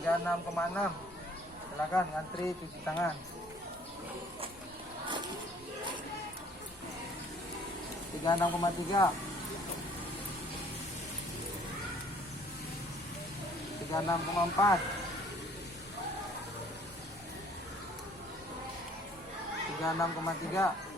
36,6. Silakan ngantri cuci tangan. 36,3. 36,4. 36,3. 36,4.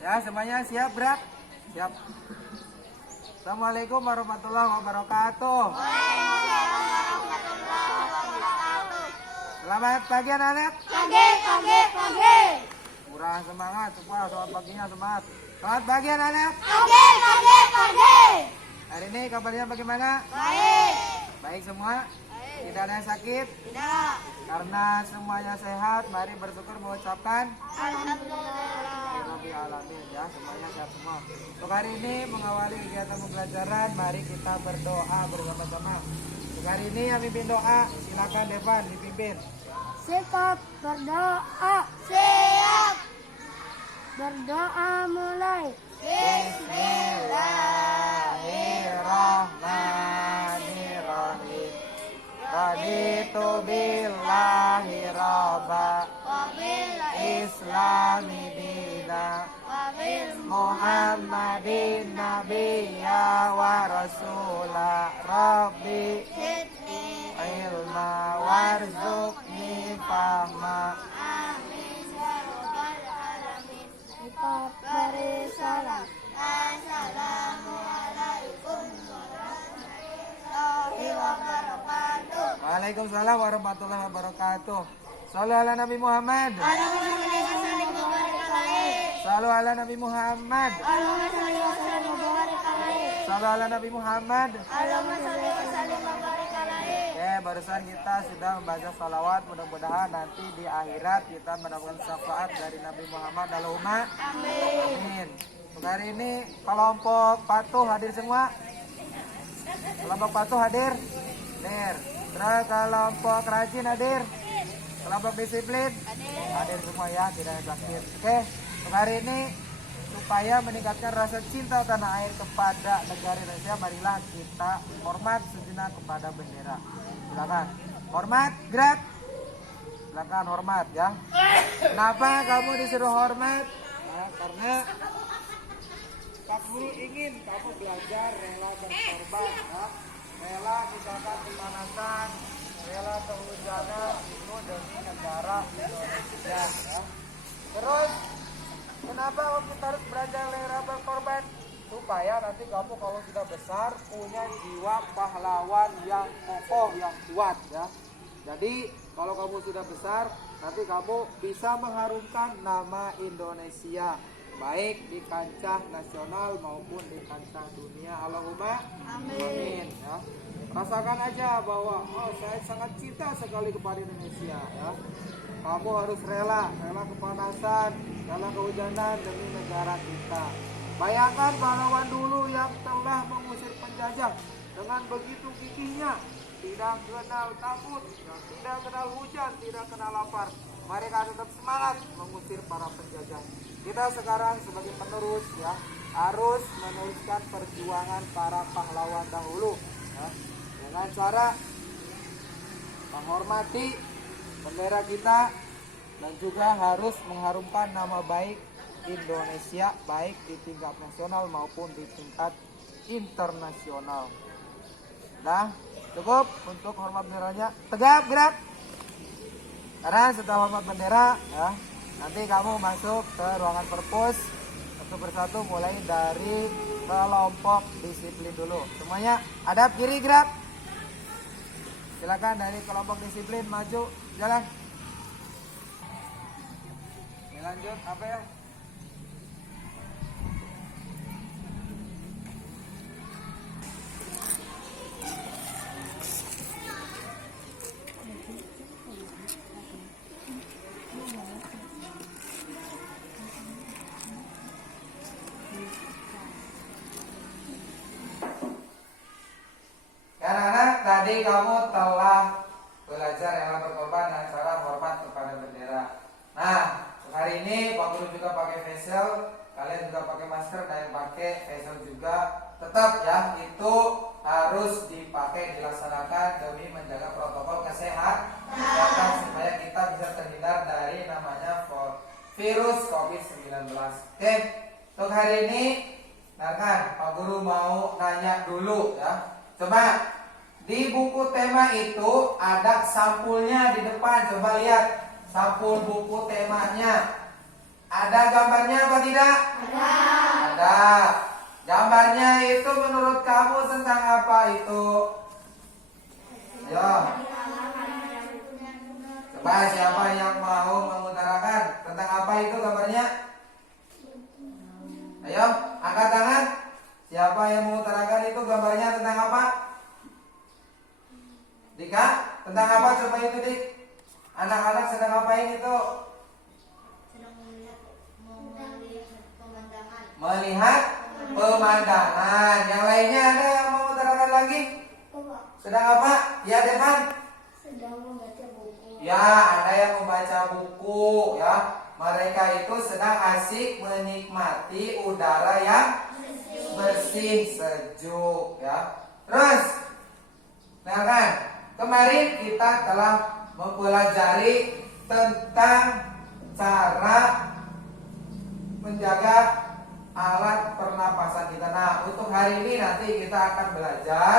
Ya, semuanya siap, Brak? Siap. Assalamualaikum warahmatullahi wabarakatuh. Selamat pagi anak-anak. Pagi. Kurang semangat, semua selamat paginya semangat. Selamat pagi anak-anak. Pagi. Hari ini kabarnya bagaimana? Baik. Baik semua? Tidak ada yang sakit? Tidak. Karena semuanya sehat, mari bersyukur mengucapkan Alhamdulillah. Rabbil alamin ya, semuanya sehat semua. Untuk hari ini mengawali kegiatan pembelajaran, mari kita berdoa bersama-sama. Untuk hari ini yang pimpin doa, silakan Devan dipimpin. Sikap berdoa. Siap. Berdoa mulai. Bismillahirrahmanirrahim. Raditu billahi rabba Islami dina Muhammadin nabiyya wa rasula Rabbi ilma warzuqni fahma. Sikap beri salam. Assalamualaikum warahmatullahi wabarakatuh. Waalaikumsalam warahmatullahi wabarakatuh. Sallu ala Nabi Muhammad. Sallu ala Nabi Muhammad. Sallu ala Nabi Muhammad. Oke, barusan kita sudah membaca salawat. Mudah-mudahan nanti di akhirat kita mendapatkan syafaat dari Nabi Muhammad. Allahumma amin. Untuk hari ini kelompok patuh hadir semua. Kelompok patuh hadir. Terus kelompok rajin hadir. Kelompok disiplin hadir semua ya, tidak ada sakit. Oke, untuk hari ini supaya meningkatkan rasa cinta tanah air kepada negara Indonesia, marilah kita hormat sejenak kepada bendera. Silakan hormat, gerak. Silakan hormat ya. Kenapa kamu disuruh hormat? Nah, karena Pak Guru ingin kamu belajar rela berkorban ya. Rela misalkan kepanasan, rela kehujanan itu demi negara Indonesia ya. Terus kenapa kita harus belajar rela berkorban? Supaya nanti kamu kalau sudah besar punya jiwa pahlawan yang kokoh, yang kuat ya. Jadi kalau kamu sudah besar nanti kamu bisa mengharumkan nama Indonesia baik di kancah nasional maupun di kancah dunia. Allahumma amin ya. Rasakan aja bahwa saya sangat cinta sekali kepada Indonesia ya. Kamu harus rela kepanasan, rela kehujanan demi negara kita. Bayangkan pahlawan dulu yang telah mengusir penjajah dengan begitu gigihnya, tidak kenal takut, tidak kenal hujan, tidak kenal lapar. Mereka tetap semangat mengusir para penjajah. Kita sekarang sebagai penerus ya harus meneruskan perjuangan para pahlawan dahulu ya, dengan cara menghormati bendera kita dan juga harus mengharumkan nama baik Indonesia baik di tingkat nasional maupun di tingkat internasional. Nah, cukup untuk hormat benderanya. Tegap, gerak. Karena setelah hormat bendera ya, nanti kamu masuk ke ruangan perpus satu persatu mulai dari kelompok disiplin dulu. Semuanya hadap kiri, gerak. Silakan dari kelompok disiplin maju jalan. Lanjut apa ya? tadi kamu telah belajar rela berkorban dan cara hormat kepada bendera. Nah, hari ini Pak Guru juga pakai face shield, kalian juga pakai masker dan pakai face shield juga. Tetap ya, itu harus dipakai, dilaksanakan demi menjaga protokol kesehatan supaya kita bisa terhindar dari namanya virus COVID-19. Oke, untuk hari ini, nah Pak Guru mau nanya dulu ya. Coba di buku tema itu ada sampulnya di depan. Coba lihat sampul buku temanya. Ada gambarnya apa tidak? Ada. Gambarnya itu menurut kamu tentang apa itu? Ya. Coba siapa yang mau mengutarakan tentang apa itu gambarnya? Ayo, angkat tangan. Siapa yang mengutarakan itu gambarnya tentang apa? Dika, tentang apa coba itu Dik? Anak-anak sedang ngapain itu? Sedang melihat pemandangan. Melihat pemandangan. Yang lainnya ada yang mau mengutarakan lagi? Sedang apa? Ya Devan? Sedang membaca buku. Ya, ada yang membaca buku ya. Mereka itu sedang asik menikmati udara yang bersih, sejuk ya. Terus, nah kan, kemarin kita telah mempelajari tentang cara menjaga alat pernapasan kita. Nah, untuk hari ini nanti kita akan belajar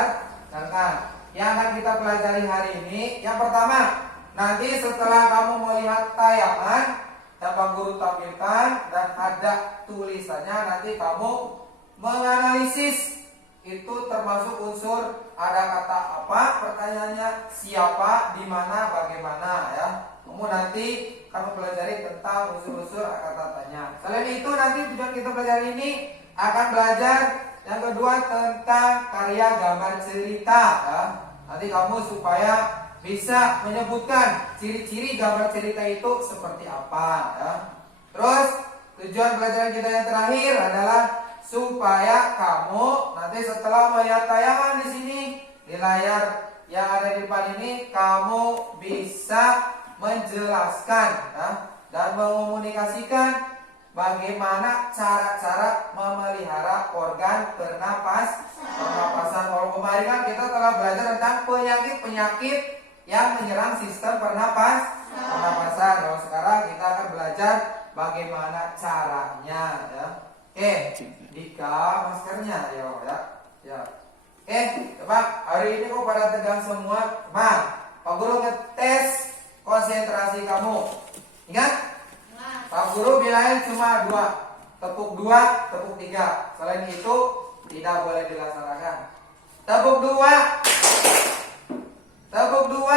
tentang yang akan kita pelajari hari ini. Yang pertama, nanti setelah kamu melihat tayangan yang Pak Guru tampilkan dan ada tulisannya, nanti kamu menganalisis itu termasuk unsur ada kata apa, pertanyaannya siapa, di mana, bagaimana ya. Kamu nanti kamu pelajari tentang unsur-unsur kata tanya. Selain itu nanti tujuan kita belajar ini akan belajar yang kedua tentang karya gambar cerita ya. Nanti kamu supaya bisa menyebutkan ciri-ciri gambar cerita itu seperti apa ya. Terus tujuan pelajaran kita yang terakhir adalah supaya kamu nanti setelah melihat tayangan di sini di layar yang ada di depan ini, kamu bisa menjelaskan ya, dan mengomunikasikan bagaimana cara-cara memelihara organ pernapasan. Kalau kemarin kan kita telah belajar tentang penyakit-penyakit yang menyerang sistem pernapasan. Kalau sekarang kita akan belajar bagaimana caranya ya. Dika maskernya ya. Coba hari ini kok pada tegang semua. Pak Guru ngetes konsentrasi kamu. Ingat? Pak Guru bilangin cuma 2. Tepuk 2, tepuk 3. Selain itu tidak boleh dilaksanakan. Tepuk 2. Tepuk 2.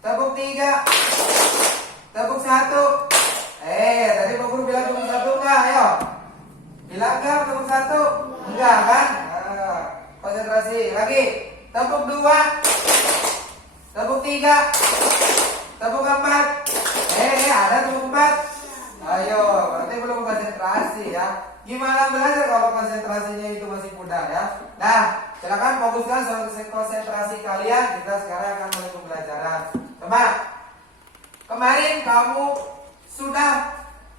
Tepuk 3. Tepuk 1. Tadi Pak Guru bilang tepuk 1 enggak? Ayo. Bilang enggak tepuk 1? Enggak kan? Konsentrasi. Lagi. Tepuk 2. Tepuk 3. Tepuk 4. Ada tepuk 4. Ayo, berarti belum konsentrasi ya. Gimana belajar kalau konsentrasinya itu masih mudah ya? Nah, silakan fokuskan konsentrasi kalian. Kita sekarang akan mulai pembelajaran. Coba. Kemarin kamu sudah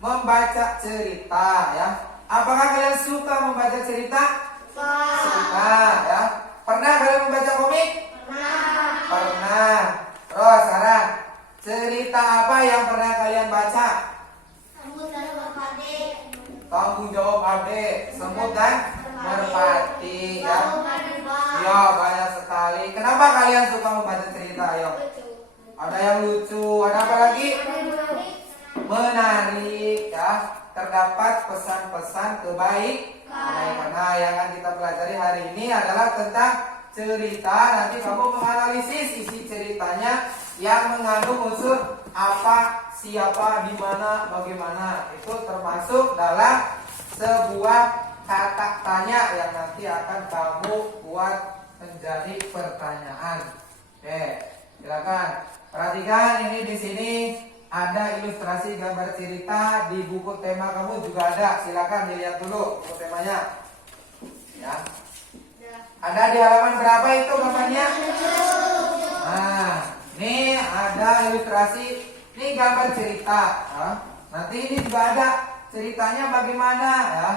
membaca cerita ya. Apakah kalian suka membaca cerita? Suka ya. Pernah kalian membaca komik? Pernah. Terus sekarang cerita apa yang pernah kalian baca? Tanggung jawab adik, semut dan merpati ya. Ya, banyak sekali. Kenapa kalian suka membaca cerita? Ayo. Ada yang lucu, ada apa lagi? Menarik ya. Terdapat pesan-pesan kebaikan. Nah, yang akan kita pelajari hari ini adalah tentang cerita. Nanti kamu menganalisis isi ceritanya yang mengandung unsur apa, siapa, di mana, bagaimana. Itu termasuk dalam sebuah kata tanya yang nanti akan kamu buat menjadi pertanyaan. Oke, silakan perhatikan ini di sini. Ada ilustrasi gambar cerita di buku tema kamu juga ada. Silakan dilihat dulu buku temanya. Ya. Ada di halaman berapa itu gambarnya? Nah, ini ada ilustrasi. Ini gambar cerita. Ya. Nanti ini juga ada ceritanya bagaimana ya.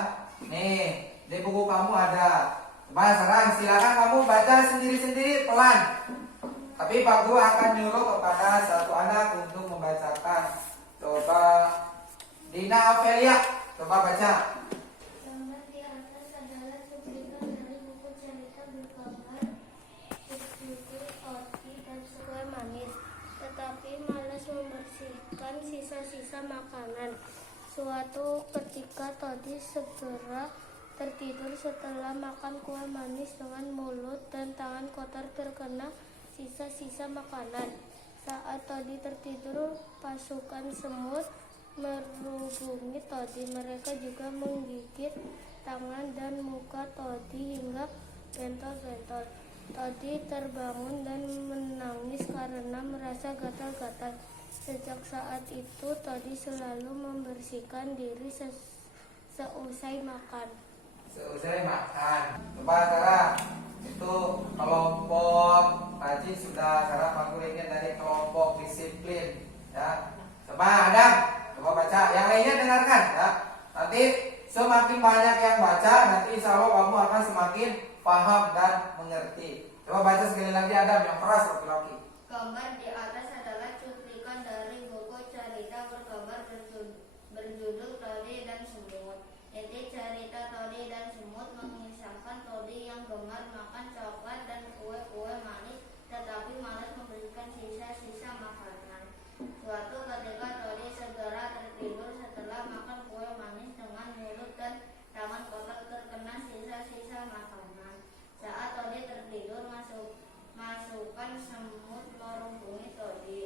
Nih, di buku kamu ada. Coba sekarang silakan kamu baca sendiri-sendiri pelan. Tapi Pak Guru akan nyuruh kepada satu anak untuk membacakan. Coba Dina Amelia, coba baca. Gambar di atas adalah cuplikan dari buku cerita bergambar berjudul Oti dan Kue Manis, tetapi malas membersihkan sisa-sisa makanan. Suatu ketika Todi segera tertidur setelah makan kue manis dengan mulut dan tangan kotor terkena sisa-sisa makanan. Saat Todi tertidur, pasukan semut merubungi Todi. Mereka juga menggigit tangan dan muka Todi hingga bentol-bentol. Todi terbangun dan menangis karena merasa gatal-gatal. Sejak saat itu, Todi selalu membersihkan diri seusai makan. Seusai makan. Coba sekarang itu kelompok tadi sudah. Sekarang Pak Guru ingin dari kelompok disiplin. Ya, coba Adam, coba baca. Yang lainnya dengarkan. Ya, nanti semakin banyak yang baca, nanti insya Allah kamu akan semakin paham dan mengerti. Coba baca sekali lagi Adam yang keras laki-laki. Gambar di atas adalah cuplikan dari buku cerita bergambar berjudul Todi dan Semut. Inti cerita Todi dan Semut mengisahkan Todi yang gemar makan coklat dan kue-kue manis, tetapi malas membersihkan sisa-sisa makanan. Suatu ketika Todi segera tertidur setelah makan kue manis dengan mulut dan tangan kotor terkena sisa-sisa makanan. Saat Todi tertidur, masukan semut merubungi Todi.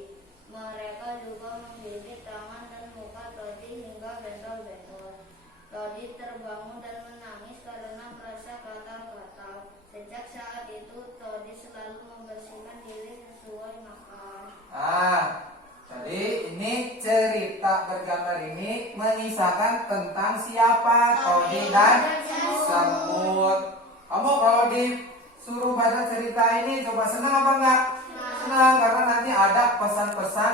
Mereka juga menggigit tangan dan muka Todi hingga bentol-bentol. Todi terbangun dan menangis karena merasa gatal-gatal. Sejak saat itu, Todi selalu membersihkan diri sesuai makan. Jadi ini cerita bergambar ini mengisahkan tentang siapa Todi dan semut. Kamu kalau disuruh baca cerita ini coba senang apa enggak? Senang, karena nanti ada pesan-pesan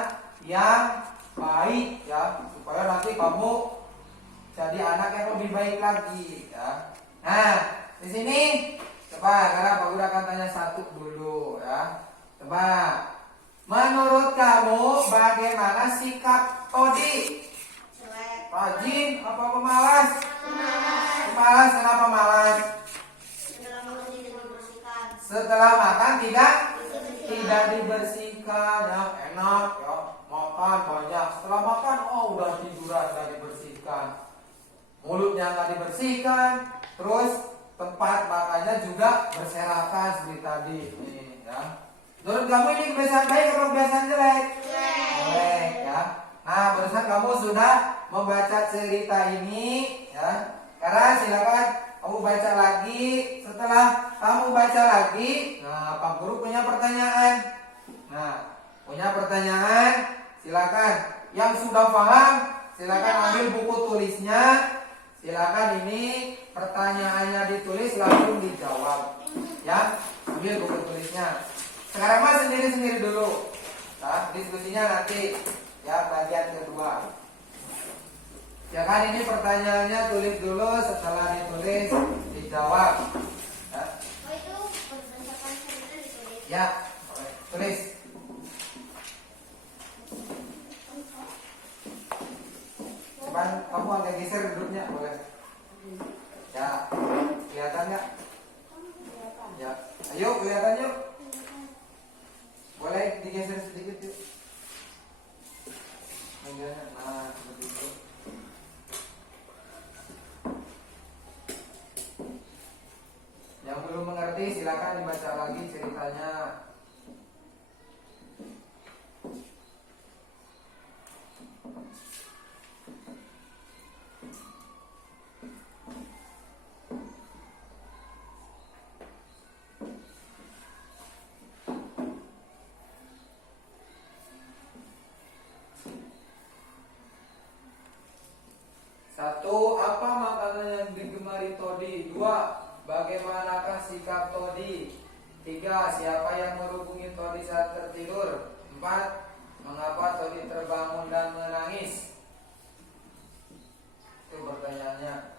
yang baik ya, supaya nanti kamu jadi anak yang lebih baik lagi ya. Nah, di sini coba sekarang Pak Guru akan tanya satu dulu ya. Coba, menurut kamu bagaimana sikap Todi? Rajin apa pemalas? Pemalas. Kenapa malas? Setelah makan tidak dibersihkan ya. Enak ya, makan banyak, setelah makan udah tiduran, nggak dibersihkan, mulutnya nggak dibersihkan, terus tempat makannya juga berserakan seperti tadi nih ya. Menurut kamu ini kebiasaan baik atau kebiasaan jelek? Jelek ya. Nah, barusan kamu sudah membaca cerita ini ya. Sekarang silakan kamu baca lagi. Setelah kamu baca lagi, nah Pak Guru punya pertanyaan. Nah, punya pertanyaan, silakan. Yang sudah paham, silakan ambil buku tulisnya. Silakan ini pertanyaannya ditulis langsung dijawab. Ya, ambil buku tulisnya. Sekarang mah sendiri-sendiri dulu. Nah, diskusinya nanti ya bagian kedua. Ya kan, ini pertanyaannya tulis dulu, setelah ditulis dijawab. Ya. Oh, itu berdasarkan cerita ditulis. Ya, tulis. Cuman kamu agak geser duduknya, boleh? Ya, kelihatan nggak? Ya, ayo kelihatan yuk. Boleh digeser sedikit yuk. Nah, seperti itu. Yang belum mengerti silakan dibaca lagi ceritanya. Satu, apa makanan yang digemari Todi? Dua, bagaimanakah sikap Todi? 3. Siapa yang merubungi Todi saat tertidur? 4. Mengapa Todi terbangun dan menangis? Itu pertanyaannya.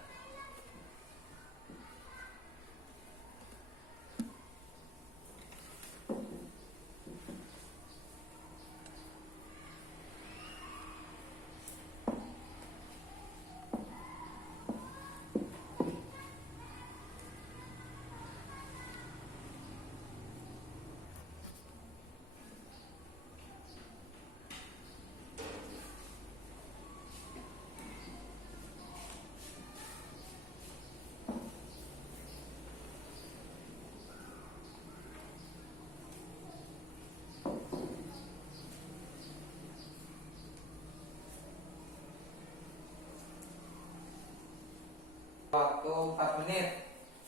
Waktu 4 menit.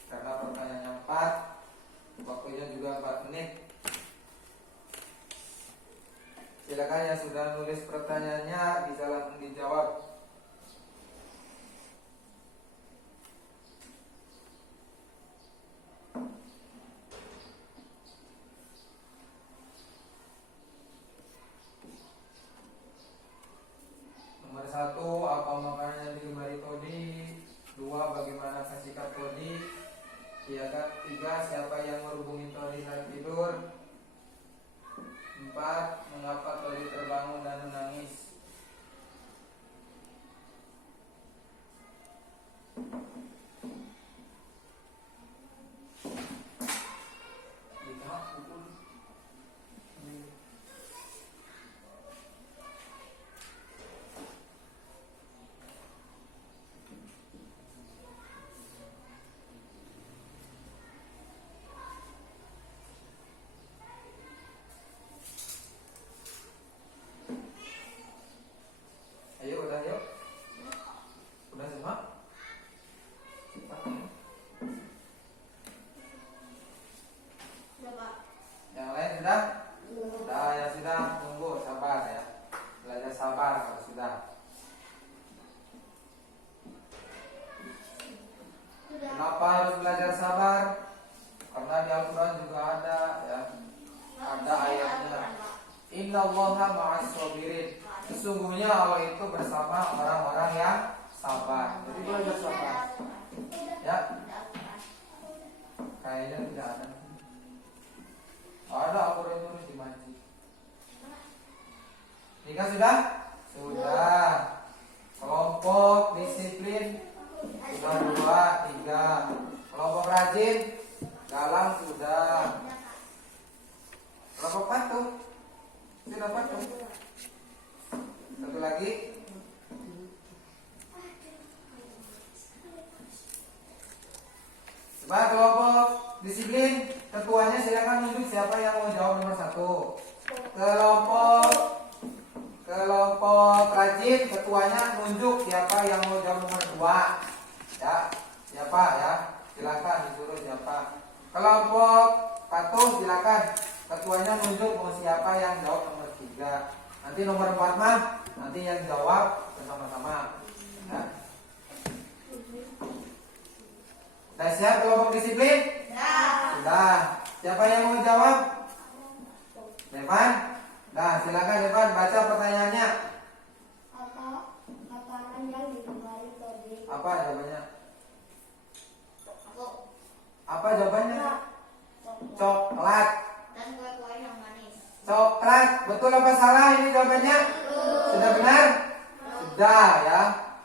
Karena pertanyaannya 4, waktunya juga 4 menit. Silakan yang sudah nulis pertanyaannya bisa langsung dijawab. Nomor 1, apa makanan yang digemari Todi? 2. Bagaimana sikap Todi? 3. Siapa yang merubungi Todi saat tidur? 4. Mengapa Todi terbangun dan menangis? Ayo, udah yuk. Udah semua? Sudah, Pak. Yang lain sudah? Sudah, ya sudah. Tunggu, sabar ya. Belajar sabar kalau sudah. Sudah. Kenapa harus belajar sabar? Karena di Al-Quran juga ada ya. Ada ayatnya. Innallaha ma'as sabirin. Sesungguhnya Allah itu bersama orang-orang yang sabar. Jadi belajar sabar. Ya. Kayaknya tidak ada. Ada Al-Quran itu harus dimaji. 3 sudah? Sudah. Kelompok disiplin sudah 2, 3. Kelompok rajin Galang sudah. Kelompok patuh sudah patuh. Satu lagi. Coba kelompok disiplin, ketuanya silakan tunjuk siapa yang mau jawab nomor 1. Kelompok rajin, ketuanya nunjuk siapa yang mau jawab nomor 2. Ya, siapa ya? Silakan disuruh siapa. Kelompok patuh silakan, ketuanya nunjuk mau siapa yang jawab nomor 3. Nanti nomor 4 mah nanti yang jawab bersama-sama. Ya. Sudah siap kelompok disiplin? Sudah. Siapa yang mau jawab? Devan? Nah, silakan Devan baca pertanyaannya. Apa makanan yang digemari Todi? Apa jawabannya? Aku. Apa jawabannya? Coklat. Dan kue-kue yang manis. Coklat. Betul apa salah ini jawabannya? Sudah benar? Sudah ya.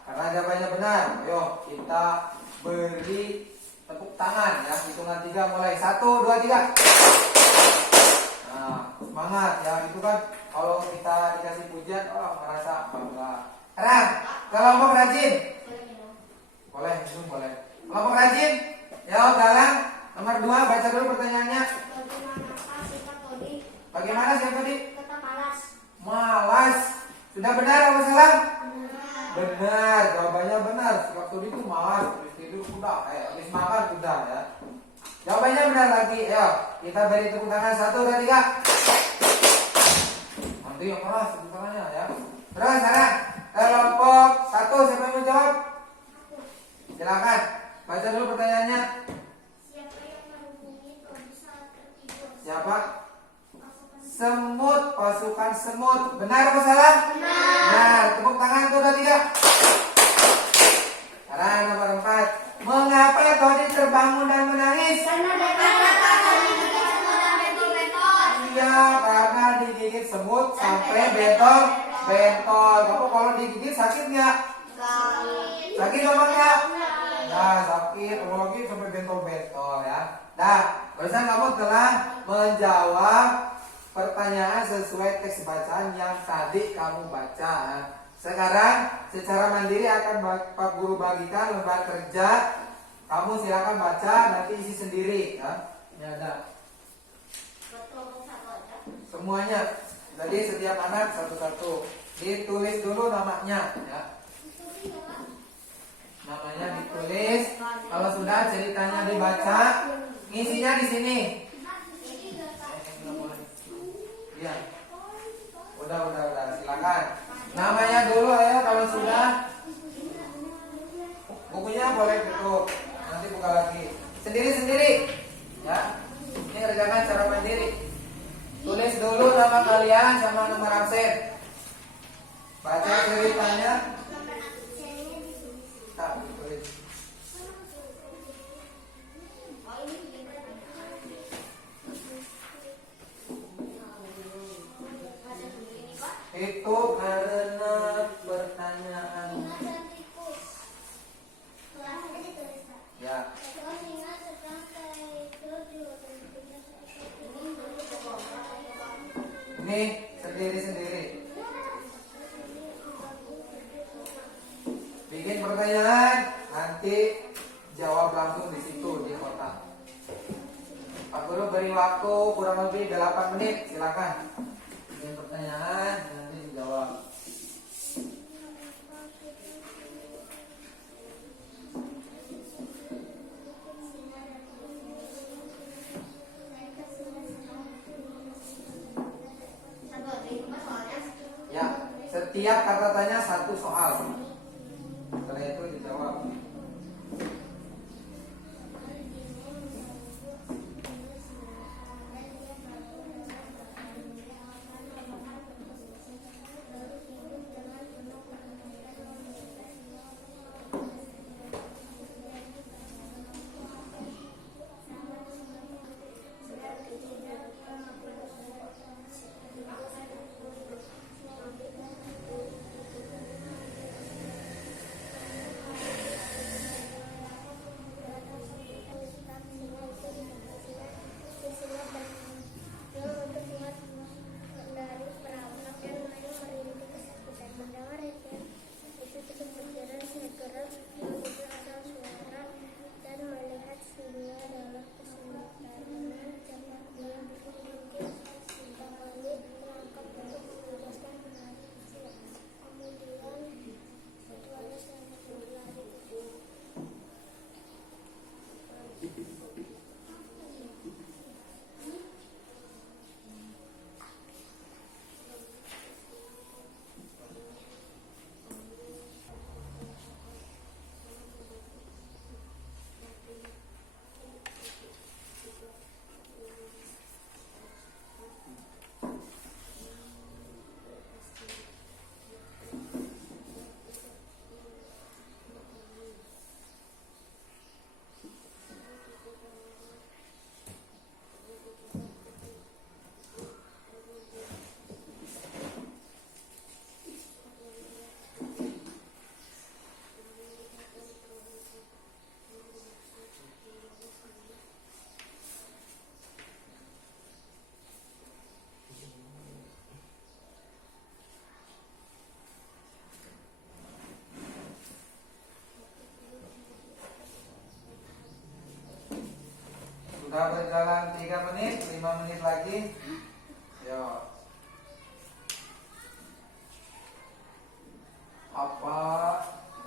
Karena jawabannya benar. Ayo kita beri tepuk tangan ya. Hitungan 3 mulai. 1, 2, 3. Nah, semangat ya. Itu kan kalau kita dikasih pujian, merasa bangga. Sekarang kelompok rajin. Boleh minum. Boleh, minum boleh. Kelompok rajin. Ya, Galang. Nomor 2, baca dulu pertanyaannya. Bagaimanakah sikap Todi? Bagaimana siapa tadi? Tetap malas. Malas. Sudah benar apa salah? Benar. Benar, jawabannya benar. Waktu itu malas, habis tidur udah, habis makan udah ya. Jawabannya benar lagi. Ayo, kita beri tepuk tangan 1, 2, 3. Nanti yang keras tepuk tangannya ya. Terus sekarang kelompok 1 siapa yang mau jawab? Silakan. Baca dulu pertanyaannya. semut. Benar atau salah? Benar. Tepuk tangan tuh udah 3. Sekarang nomor 4. Mengapa Todi terbangun dan menangis? Iya, karena digigit semut sampai bentol. Kamu kalau digigit sakit nggak? Sakit apa enggak? Nah, sakit. Apalagi sampai bentol-bentol ya. Nah, barusan kamu telah menjawab pertanyaan sesuai teks bacaan yang tadi kamu baca. Sekarang secara mandiri akan Pak Guru bagikan lembar kerja. Kamu silakan baca, nanti isi sendiri ya. Ini ada semuanya. Jadi setiap anak satu-satu. Ditulis dulu namanya ya. Namanya ditulis. Kalau sudah ceritanya dibaca, ngisinya di sini. Iya. Udah, silakan. Namanya dulu ya kalau sudah. Bukunya boleh tutup. Nanti buka lagi. Sendiri-sendiri. Ya. Ini kerjakan secara mandiri. Tulis dulu nama kalian sama nomor absen. Baca ceritanya. Tak, tulis. Itu karena pertanyaan. Ya. Ini sendiri-sendiri. Bikin pertanyaan, nanti jawab langsung di situ di kotak. Pak Guru beri waktu kurang lebih 8 menit, silakan. Bikin pertanyaan, nanti dijawab. Ya, setiap kata tanya satu soal. Setelah itu dijawab. Sudah berjalan 3 menit, 5 menit lagi. Yo. Apa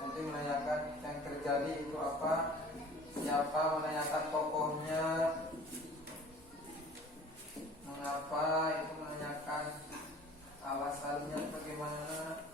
nanti menanyakan yang terjadi itu apa? Siapa menanyakan tokohnya? Mengapa itu menanyakan alasannya bagaimana?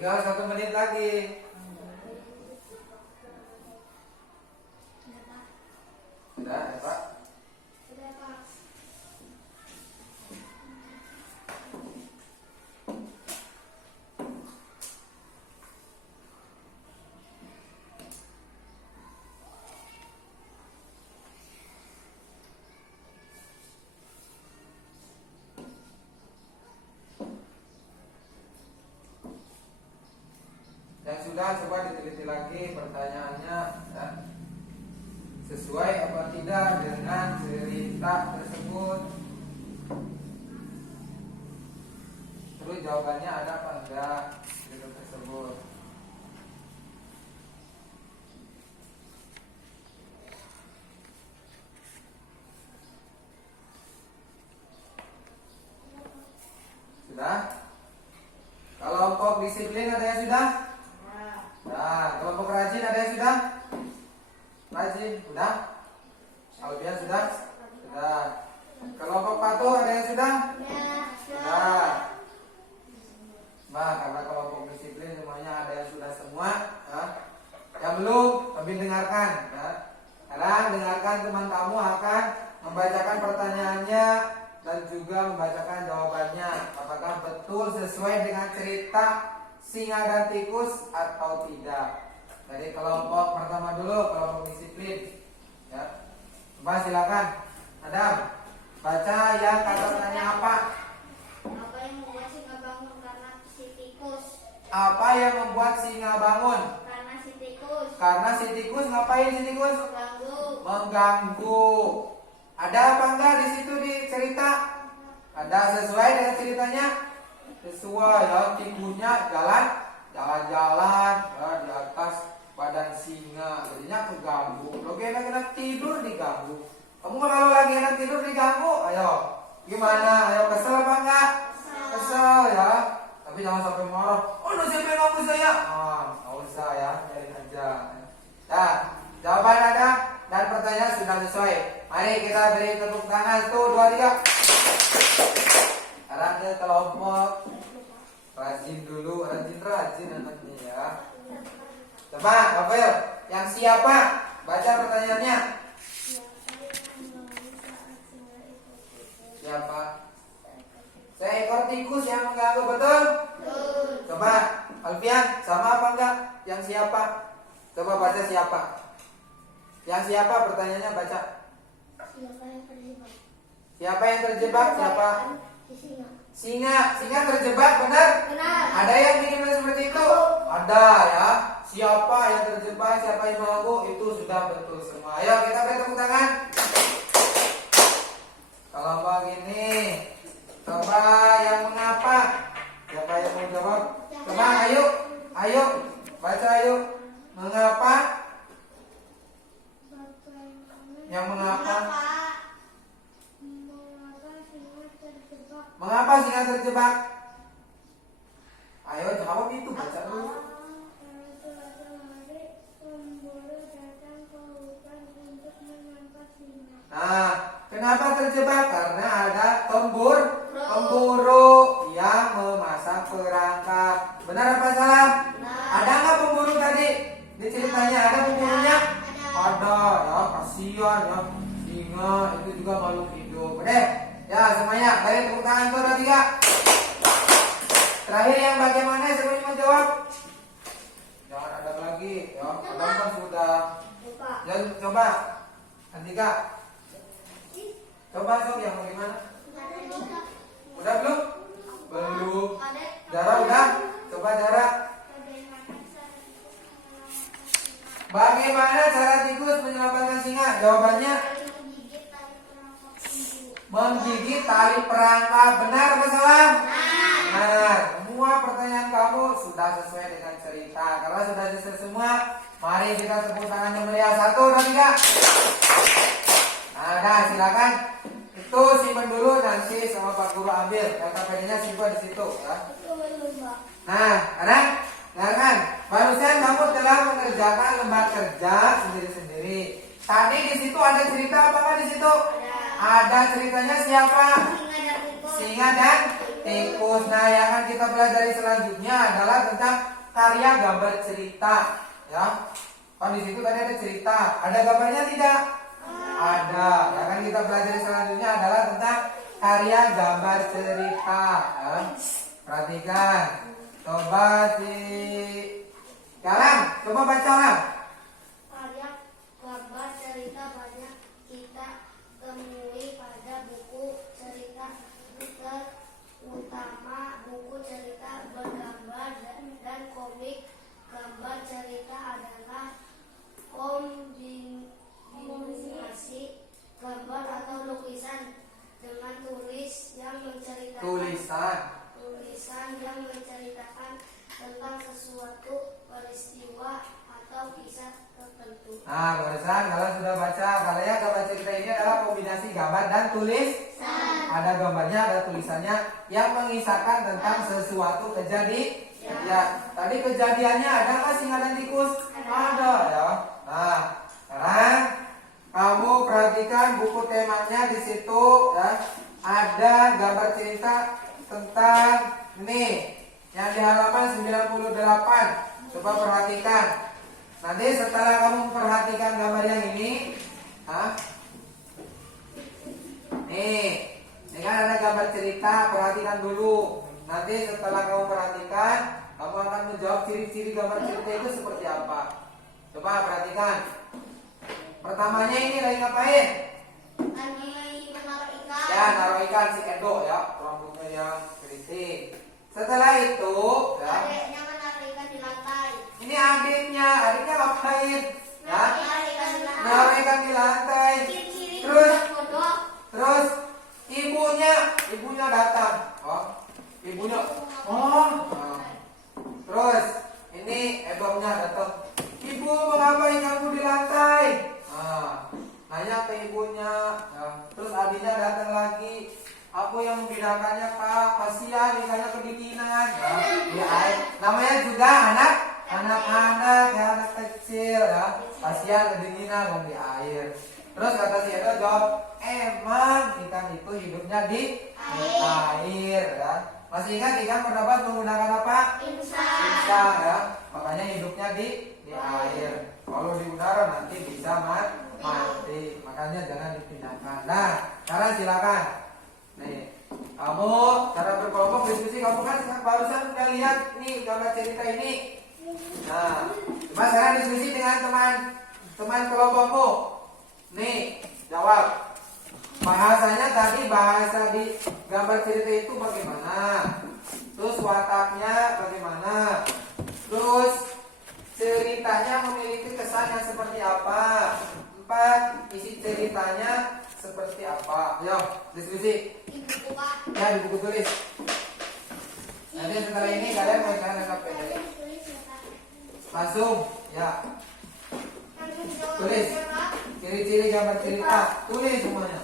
Tinggal 1 menit lagi. Sudah ya Pak? Sudah, Pak. Yang sudah coba diteliti lagi pertanyaannya ya. Sesuai apa tidak dengan cerita tersebut. Terus jawabannya ada apa enggak cerita tersebut. Sudah? Kelompok disiplin ada yang sudah? Nah, kelompok rajin ada yang sudah? Rajin, sudah? Alfian sudah? Sudah. Kelompok patuh ada yang sudah? Sudah. Nah, karena kelompok disiplin semuanya ada yang sudah semua. Ya. Yang belum, lebih dengarkan. Ya. Sekarang dengarkan teman kamu akan membacakan pertanyaannya dan juga membacakan jawabannya. Apakah betul sesuai dengan cerita singa dan tikus atau tidak? Dari kelompok pertama dulu, kelompok disiplin. Ya. Coba silakan, Adam. Baca yang kata-katanya apa? Apa yang membuat singa bangun karena si tikus? Apa yang membuat singa bangun? Karena si tikus. Karena si tikus ngapain si tikus? Mengganggu. Mengganggu. Ada apa enggak di situ di cerita? Ada sesuai dengan ceritanya? Sesuai ya, tikusnya jalan-jalan ya, di atas badan singa, jadinya keganggu. Lo enak-enak tidur diganggu. Kamu kalau lagi enak tidur diganggu, ayo gimana? Ayo kesel apa enggak? Kesel ya. Tapi jangan sampai marah. Oh, udah siapa yang ngomong saya? Nggak usah ya, biarin aja. Nah, jawaban ada dan pertanyaan sudah sesuai. Mari kita beri tepuk tangan. 1, 2, 3. Sekarang ke kelompok rajin dulu, rajin anaknya ya. Coba, Rafael, yang siapa? Baca pertanyaannya. Siapa? Seekor tikus yang mengganggu, betul? Coba, Alfian, sama apa enggak? Yang siapa? Coba baca siapa? Yang siapa pertanyaannya baca. Siapa yang terjebak? Siapa yang terjebak? Siapa? Singa. Singa terjebak, benar? Benar. Ada yang bikin seperti itu? Ada ya. Siapa yang terjebak, siapa yang mengganggu, itu sudah betul semua. Ayo kita beri tepuk tangan. Kalau begini, coba yang mengapa? Siapa yang mau jawab? Coba ayo, baca ayo. Mengapa? Yang mengapa? Mengapa singa terjebak? Ayo jawab itu, baca dulu. Nah, kenapa terjebak? Karena ada pemburu yang memasang perangkap. Benar apa salah? Ada nggak pemburu tadi? Di ceritanya ada pemburunya? Ada ya, kasihan ya. Singa itu juga makhluk hidup. Udah, ya semuanya, balik tepuk tangan tuh 2, 3. Terakhir yang bagaimana semuanya mau jawab? Jangan ada lagi, ya. Kadang kan sudah. Ya, coba, Andika. Coba sob yang bagaimana? Udah belum? Belum. Dara udah? Coba Dara. Bagaimana cara tikus menyelamatkan singa? Jawabannya menggigit tali perangkap. Benar apa salah? Benar. Semua pertanyaan kamu sudah sesuai dengan cerita. Karena sudah sesuai semua, mari kita tepuk tangan yang meriah. 1, 2, 3. Nah, dah silakan. Itu simpan dulu, nanti sama Pak Guru ambil. LKPD-nya simpan di situ ya. Nah, sekarang dengarkan. Barusan kamu telah mengerjakan lembar kerja sendiri-sendiri. Tadi di situ ada cerita apa di situ? Ada ceritanya siapa? Singa dan tikus. Nah, yang akan kita pelajari selanjutnya adalah tentang karya gambar cerita, ya. Kan di situ tadi ada cerita, ada gambarnya tidak? Ada. Yang akan kita pelajari selanjutnya adalah tentang karya gambar cerita. Ya. Perhatikan. Coba sekarang, coba baca orang. Karya gambar cerita banyak kita temui pada buku cerita, terutama buku cerita bergambar dan komik. Gambar cerita adalah kombinasi gambar atau lukisan dengan tulisan yang menceritakan tentang sesuatu peristiwa atau kisah tertentu. Nah, barusan kalian sudah baca karya gambar cerita ini adalah kombinasi gambar dan tulis. Ada gambarnya, ada tulisannya yang mengisahkan tentang sesuatu kejadian. Ya, tadi kejadiannya ada nggak singa dan tikus? Ada ya. Nah, sekarang kamu perhatikan buku temanya di situ ya. Ada gambar cerita tentang ini yang di halaman 98. Coba perhatikan. Nanti setelah kamu perhatikan gambar yang ini, ini kan ada gambar cerita, perhatikan dulu. Nanti setelah kamu perhatikan, kamu akan menjawab ciri-ciri gambar cerita itu seperti apa. Coba perhatikan. Pertamanya ini lagi ngapain? Lagi menaruh ikan. Ya, naruh ikan si Endo ya, rambutnya yang keriting. Setelah itu, ya, Adiknya menaruh ikan di lantai. ini adiknya ngapain? Ya, Menaruh ikan di lantai. naruh ikan di lantai. Ciri-ciri Terus, budak bodoh. terus ibunya datang. Oh, ibunya. Oh, nah. Terus ini Edoknya datang. Ibu, mengapa ikanmu di lantai? Nah, nanya ke ibunya. Ya. Terus adiknya datang lagi. Apa yang membedakannya, Kak? Kasihan ikannya kedinginan. Ya, di air. Namanya juga anak-anak ya, anak kecil ya. Kasihan kedinginan di air. Terus kata si Edo jawab, emang ikan itu hidupnya di air ya. Masih ingat ikan terdapat menggunakan apa? Insang ya. Makanya hidupnya di air. Kalau di udara nanti bisa mati. Makanya jangan dipindahkan. Nah, sekarang silakan. Nih, kamu cara berkelompok diskusi. Kamu kan barusan udah lihat nih gambar cerita ini. Nah, coba sekarang diskusi dengan teman kelompokmu. Nih, jawab. Bahasanya tadi bahasa di gambar cerita itu bagaimana? Terus wataknya bagaimana? Terus ceritanya memiliki kesan yang seperti apa? 4. Isi ceritanya seperti apa? Ayo, diskusi. Di buku, Pak. Ya, di buku tulis. Nanti setelah ini kalian mau jangan anggap pede. Langsung, ya. Tulis. Ciri-ciri gambar cerita, tulis semuanya.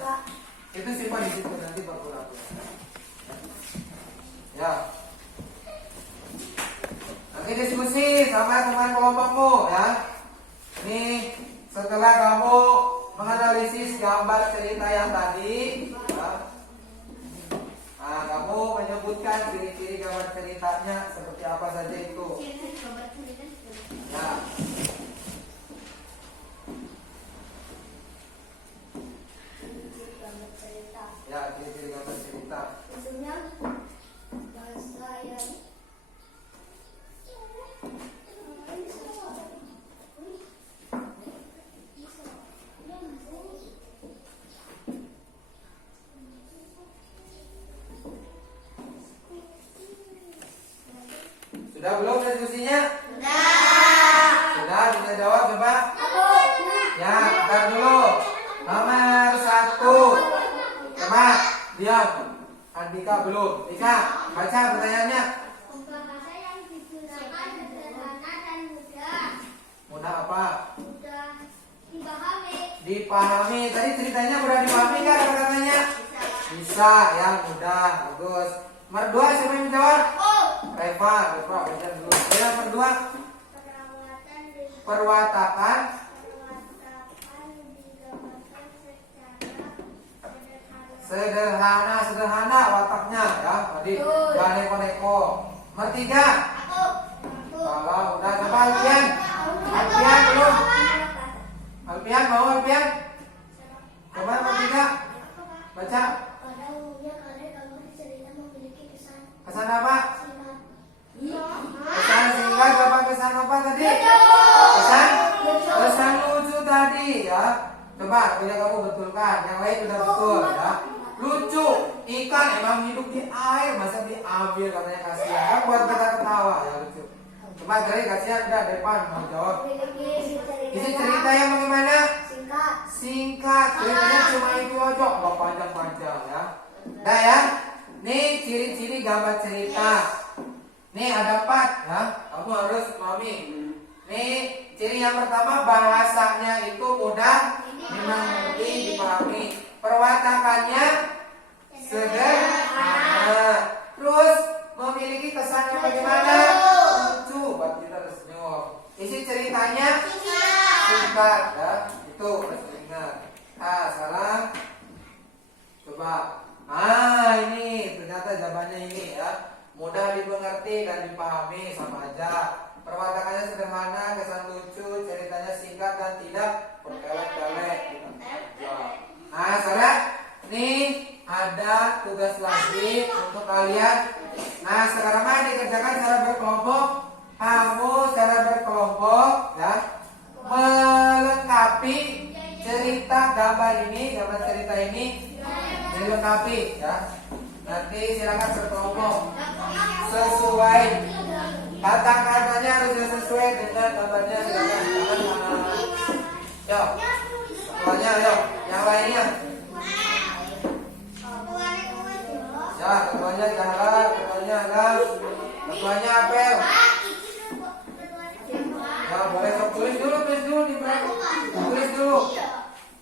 Itu simpan di situ nanti berkurang. Ya. Nanti diskusi sama teman kelompokmu ya. Nih, setelah kamu menganalisis gambar cerita yang tadi, ya, nah, kamu menyebutkan ciri-ciri gambar ceritanya seperti apa saja itu. Ciri-ciri gambar cerita seperti apa? Ya. Ciri-ciri gambar cerita. Ya, ciri-ciri gambar cerita. Maksudnya bahasa yang Sudah belum diskusinya? Sudah. Sudah, bisa jawab coba? Ya, ntar dulu. Nomor 1. Coba, diam. Andika belum. Dika, baca pertanyaannya. Bahasa yang digunakan sederhana dan mudah. Mudah apa? Mudah dipahami. Dipahami. Tadi ceritanya mudah dipahami kan katanya? Bisa, ya mudah. Bagus. Nomor 2, siapa yang menjawab? Reva, baca dulu. Ya, nomor 2. Perwatakan. Sederhana wataknya ya. Tadi gak neko-neko. Bertiga. Kalau udah coba Alfian. Alfian belum. Alfian mau Alfian? Coba bertiga. Baca. Pada umumnya kadang gambar cerita memiliki kesan Kesan apa? singkat. Kesan singkat apa kesan apa tadi? Kesan lucu tadi ya. Coba bila kamu betulkan, yang lain sudah betul ya. Lucu, ikan emang hidup di air, masa diambil katanya kasihan. Kan buat kita ketawa ya lucu. Coba dari kasihan udah depan mau jawab. Isi cerita yang bagaimana? Singkat. Singkat, ceritanya cuma itu aja, nggak panjang-panjang ya. Nah ya, nih ciri-ciri gambar cerita. Nih ada 4 ya, kamu harus memahami. Nih ciri yang pertama, bahasanya itu mudah dimengerti, dipahami. Perwatakannya sederhana. Terus memiliki kesan yang bagaimana? Lucu, buat kita tersenyum. Isi ceritanya singkat ya, itu harus diingat. Nah sekarang coba. Ini ternyata jawabannya ini ya. Mudah dimengerti dan dipahami, sama aja. Perwatakannya sederhana, kesan lucu, ceritanya singkat dan tidak berkelek-kelek. Nah sekarang nih ada tugas lagi untuk kalian. Nah sekarang dikerjakan secara berkelompok. Kamu secara berkelompok ya melengkapi cerita gambar ini, gambar cerita ini dilengkapi ya. Nanti silakan berkelompok sesuai kata-katanya, harus sesuai dengan gambarnya. Silakan. Yo, semuanya yo, yang lainnya. Ya, ketuanya Zahra, ketuanya Alam, ketuanya Apel. Ya, boleh sok tulis dulu di belakang. Tulis dulu.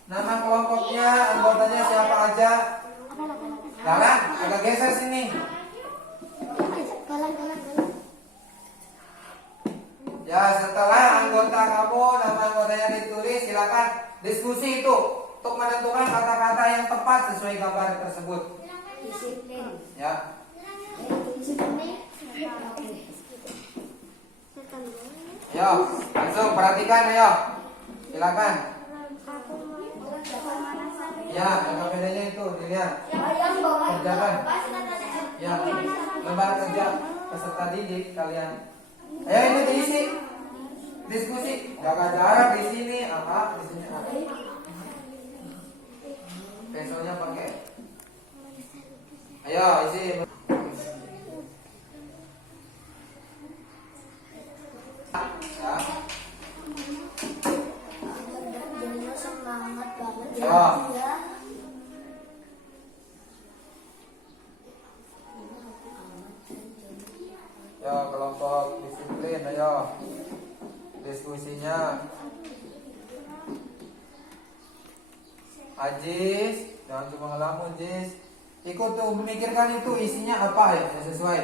Nama kelompoknya, anggotanya siapa aja. Galang, agak geser sini. Ya, setelah anggota kamu, nama anggotanya ditulis, silakan diskusi itu untuk menentukan kata-kata yang tepat sesuai gambar tersebut. Disiplin. Ya. Yo, langsung perhatikan ayo. Silakan. Ya, yang bedanya itu dilihat. Kerjakan. Ya, lembar kerja peserta didik kalian. Ayo ini diisi. Diskusi. Jaga jarak di sini. Apa? Di sini. Pensilnya pakai. Ayo isi. Ya. Semangat banget Ya. Ya, kelompok disiplin, ayo. Diskusinya. Ajis, jangan cuma ngelamun, Jis. Ikut tuh memikirkan itu isinya apa ya, yang sesuai.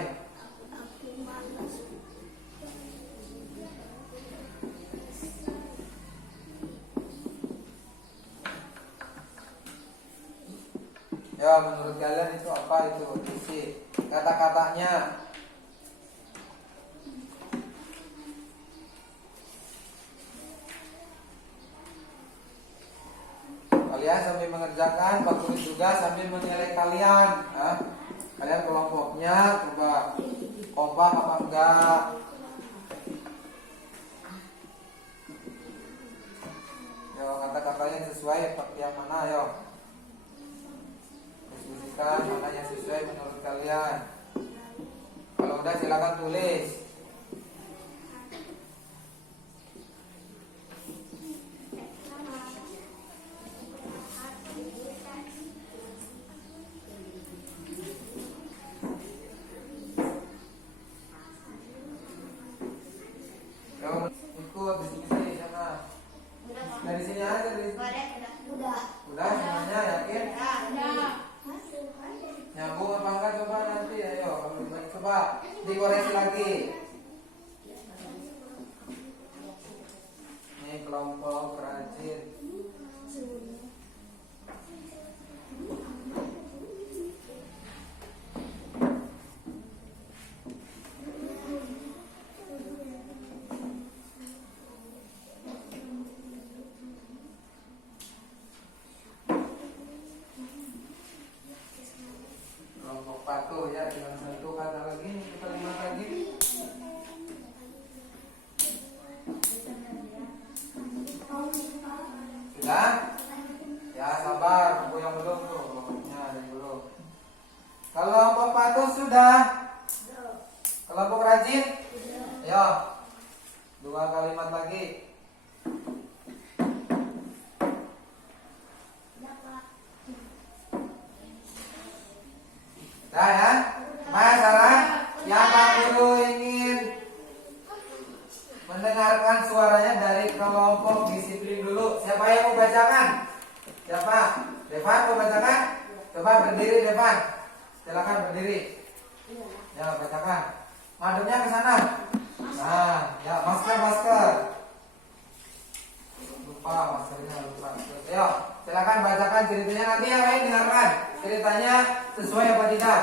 Ya, menurut kalian itu apa itu isi kata-katanya? Kalian sambil mengerjakan, Pak Tulis juga sambil menilai kalian. Ya. Kalian kelompoknya coba kompak apa enggak? Yo, kata-katanya sesuai yang mana yo? Diskusikan mana yang sesuai menurut kalian. Kalau udah silakan tulis. Ikut diskusi sana. Dari sini aja dari sini. Udah semuanya yakin? Nyambung apa enggak coba nanti ayo coba dikoreksi lagi. Ini kelompok rajin. Nah ya, masalah yang Pak Guru ingin mendengarkan suaranya dari kelompok disiplin dulu. Siapa yang mau bacakan? Siapa? Devan mau bacakan? Coba berdiri Devan. Silakan berdiri. Ya bacakan. Mademnya ke sana. Nah, ya masker. Lupa maskernya lupa. Ayo, silakan bacakan ceritanya, nanti yang lain dengarkan. Ceritanya sesuai apa tidak?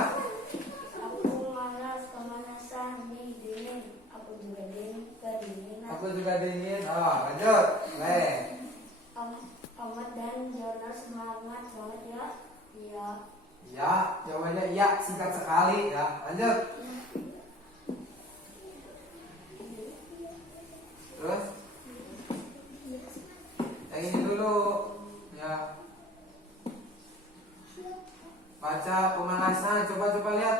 Aku malas, kemanasan, nih dingin. Aku juga dingin, kedinginan. Aku juga dingin. Oh, lanjut. Boleh. Ahmad dan Jonas semangat banget ya. Iya. Ya, jawabannya iya, singkat sekali ya. Lanjut. Terus? Yang ini dulu. Ya. Baca pemanasan, coba lihat.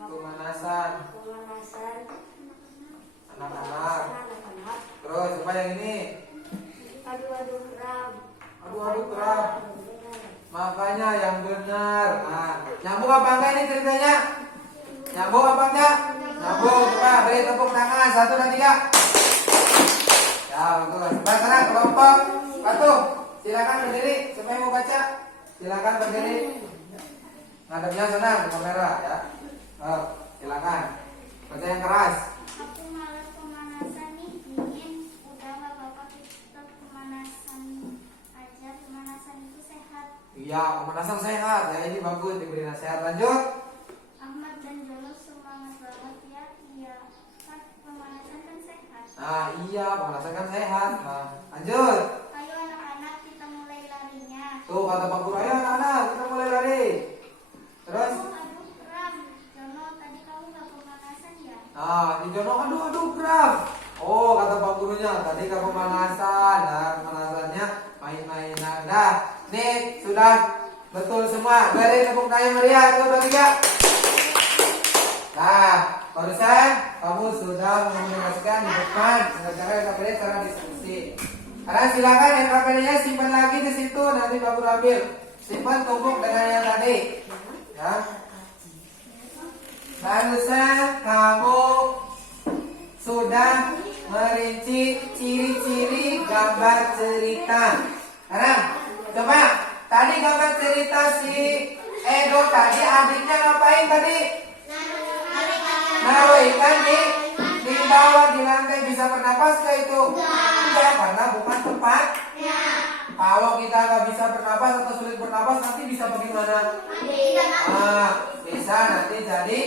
Pemanasan anak-anak. Terus coba yang ini. Aduh kram. Aduh kram. Makanya yang benar. Nah, nyambung apa enggak ini ceritanya? Nyambung apa enggak? Nyambung. Coba beri tepuk tangan 1 dan 3. Ya, bagus. Coba sekarang kelompok patuh. Silakan berdiri. Siapa yang mau baca? Silakan berdiri. Ngadepnya sana ke kamera ya. Silakan. Baca yang keras. Aku malas pemanasan nih, dingin. Udah gak apa-apa, kita pemanasan aja. Pemanasan itu sehat. Iya, pemanasan sehat. Ya ini bagus, diberi nasihat. Lanjut. Ahmad dan Jonas semangat banget ya. Iya, kan pemanasan kan sehat. Nah, iya, pemanasan kan sehat. Nah, lanjut. Ayo anak-anak, kita mulai larinya. Tuh kata Pak Guru, ayo anak-anak kita mulai lari. Terus? Aduh, kram. Jono, tadi kamu gak pemanasan ya? Nah, di Jono, aduh kram. Oh, kata Pak Gurunya, tadi ke pemanasan. Nah, pemanasannya main-mainan. Nah, nih sudah betul semua. Beri tepuk tangan meriah, 1, 2, 3. Nah, barusan kamu sudah mengomunikasikan di depan dengan cara diskusi. Sekarang silakan NKPD-nya simpan lagi di situ, nanti Pak Guru ambil. Simpan tumpuk dengan yang tadi. Ya. Barusan kamu sudah merinci ciri-ciri gambar cerita. Sekarang coba tadi gambar cerita si Edo tadi adiknya ngapain tadi? Naruh ikan di bawah di lantai, bisa bernapas nggak itu? Enggak, karena bukan tempat. Kalau kita nggak bisa bernapas atau sulit bernapas, nanti bisa bagaimana? Nah, bisa nanti jadi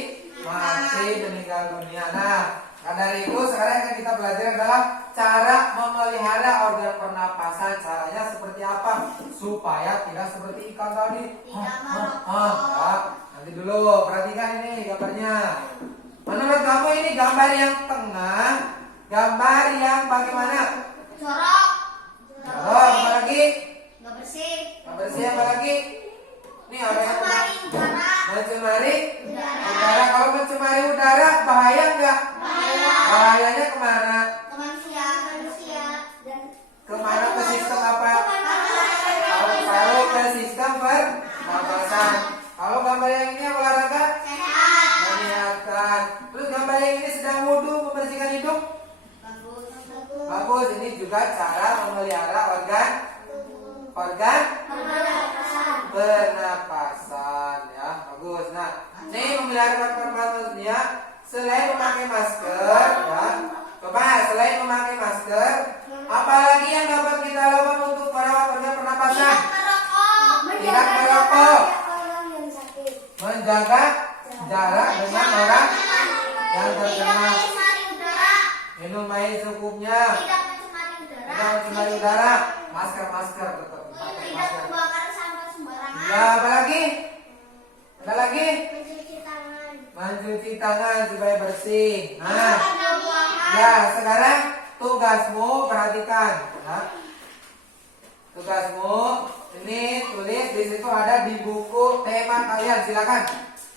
mati, meninggal dunia. Nah, dari itu sekarang yang kita belajar adalah cara memelihara organ pernapasan. Caranya seperti apa? Supaya tidak seperti ikan tadi. Nanti dulu perhatikan ini gambarnya. Menurut kamu ini gambar yang tengah, gambar yang bagaimana? Jorok. Jorok, apa lagi? Gak bersih. Gak bersih, apa lagi? Ini ada yang mencemari udara. Kalau mencemari udara bahaya nggak? Bahayanya kemana? Ke manusia. Dan Kemana? Ke sistem apa? Kalau ke sistem pernapasan. Kalau gambar yang ini yang olahraga? Menyehatkan. Terus gambar yang ini sedang wudhu, membersihkan hidung? Bagus. Ini juga cara memelihara organ pernapasan ya. Bagus. Nah, ini memelihara pernapasannya selain memakai masker ya. Coba selain memakai masker, apalagi yang dapat kita lakukan untuk merawat organ pernapasan? Tidak merokok. Menjaga jarak dengan orang yang terkena. Minum air secukupnya. Tidak mencemari udara. Masker tetap pakai masker. Ya, apa lagi? Ada lagi? Mencuci tangan supaya bersih. Nah, ya sekarang tugasmu perhatikan. Ya. Tugasmu ini tulis di situ, ada di buku tema kalian. Silakan.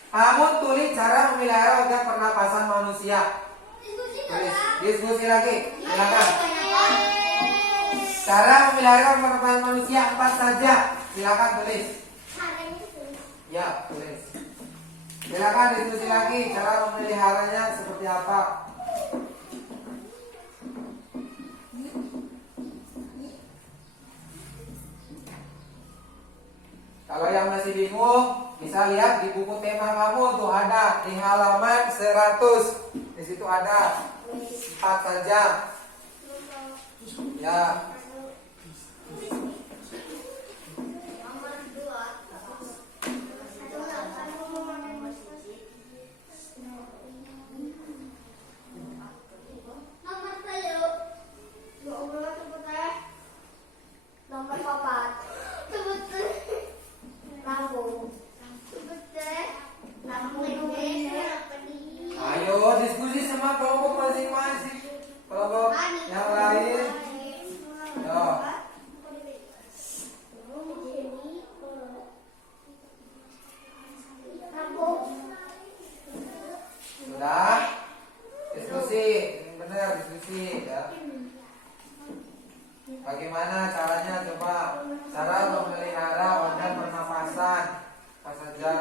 Kamu tulis cara memelihara organ pernapasan manusia. Tulis. Diskusi lagi. Silakan. Cara memelihara penampakan manusia 4 saja. Silakan tulis. Ya, tulis. Silakan diskusi lagi cara memeliharanya seperti apa. Kalau yang masih bingung, bisa lihat di buku tema kamu tuh ada di halaman 100. Di situ ada 4 saja. Ya. Nomor 4 Ayo diskusi sama kelompok masing-masing. Kelompok yang lain. Yo. Sudah? Diskusi, benar diskusi ya. Bagaimana caranya coba? Cara memelihara organ pernapasan apa saja?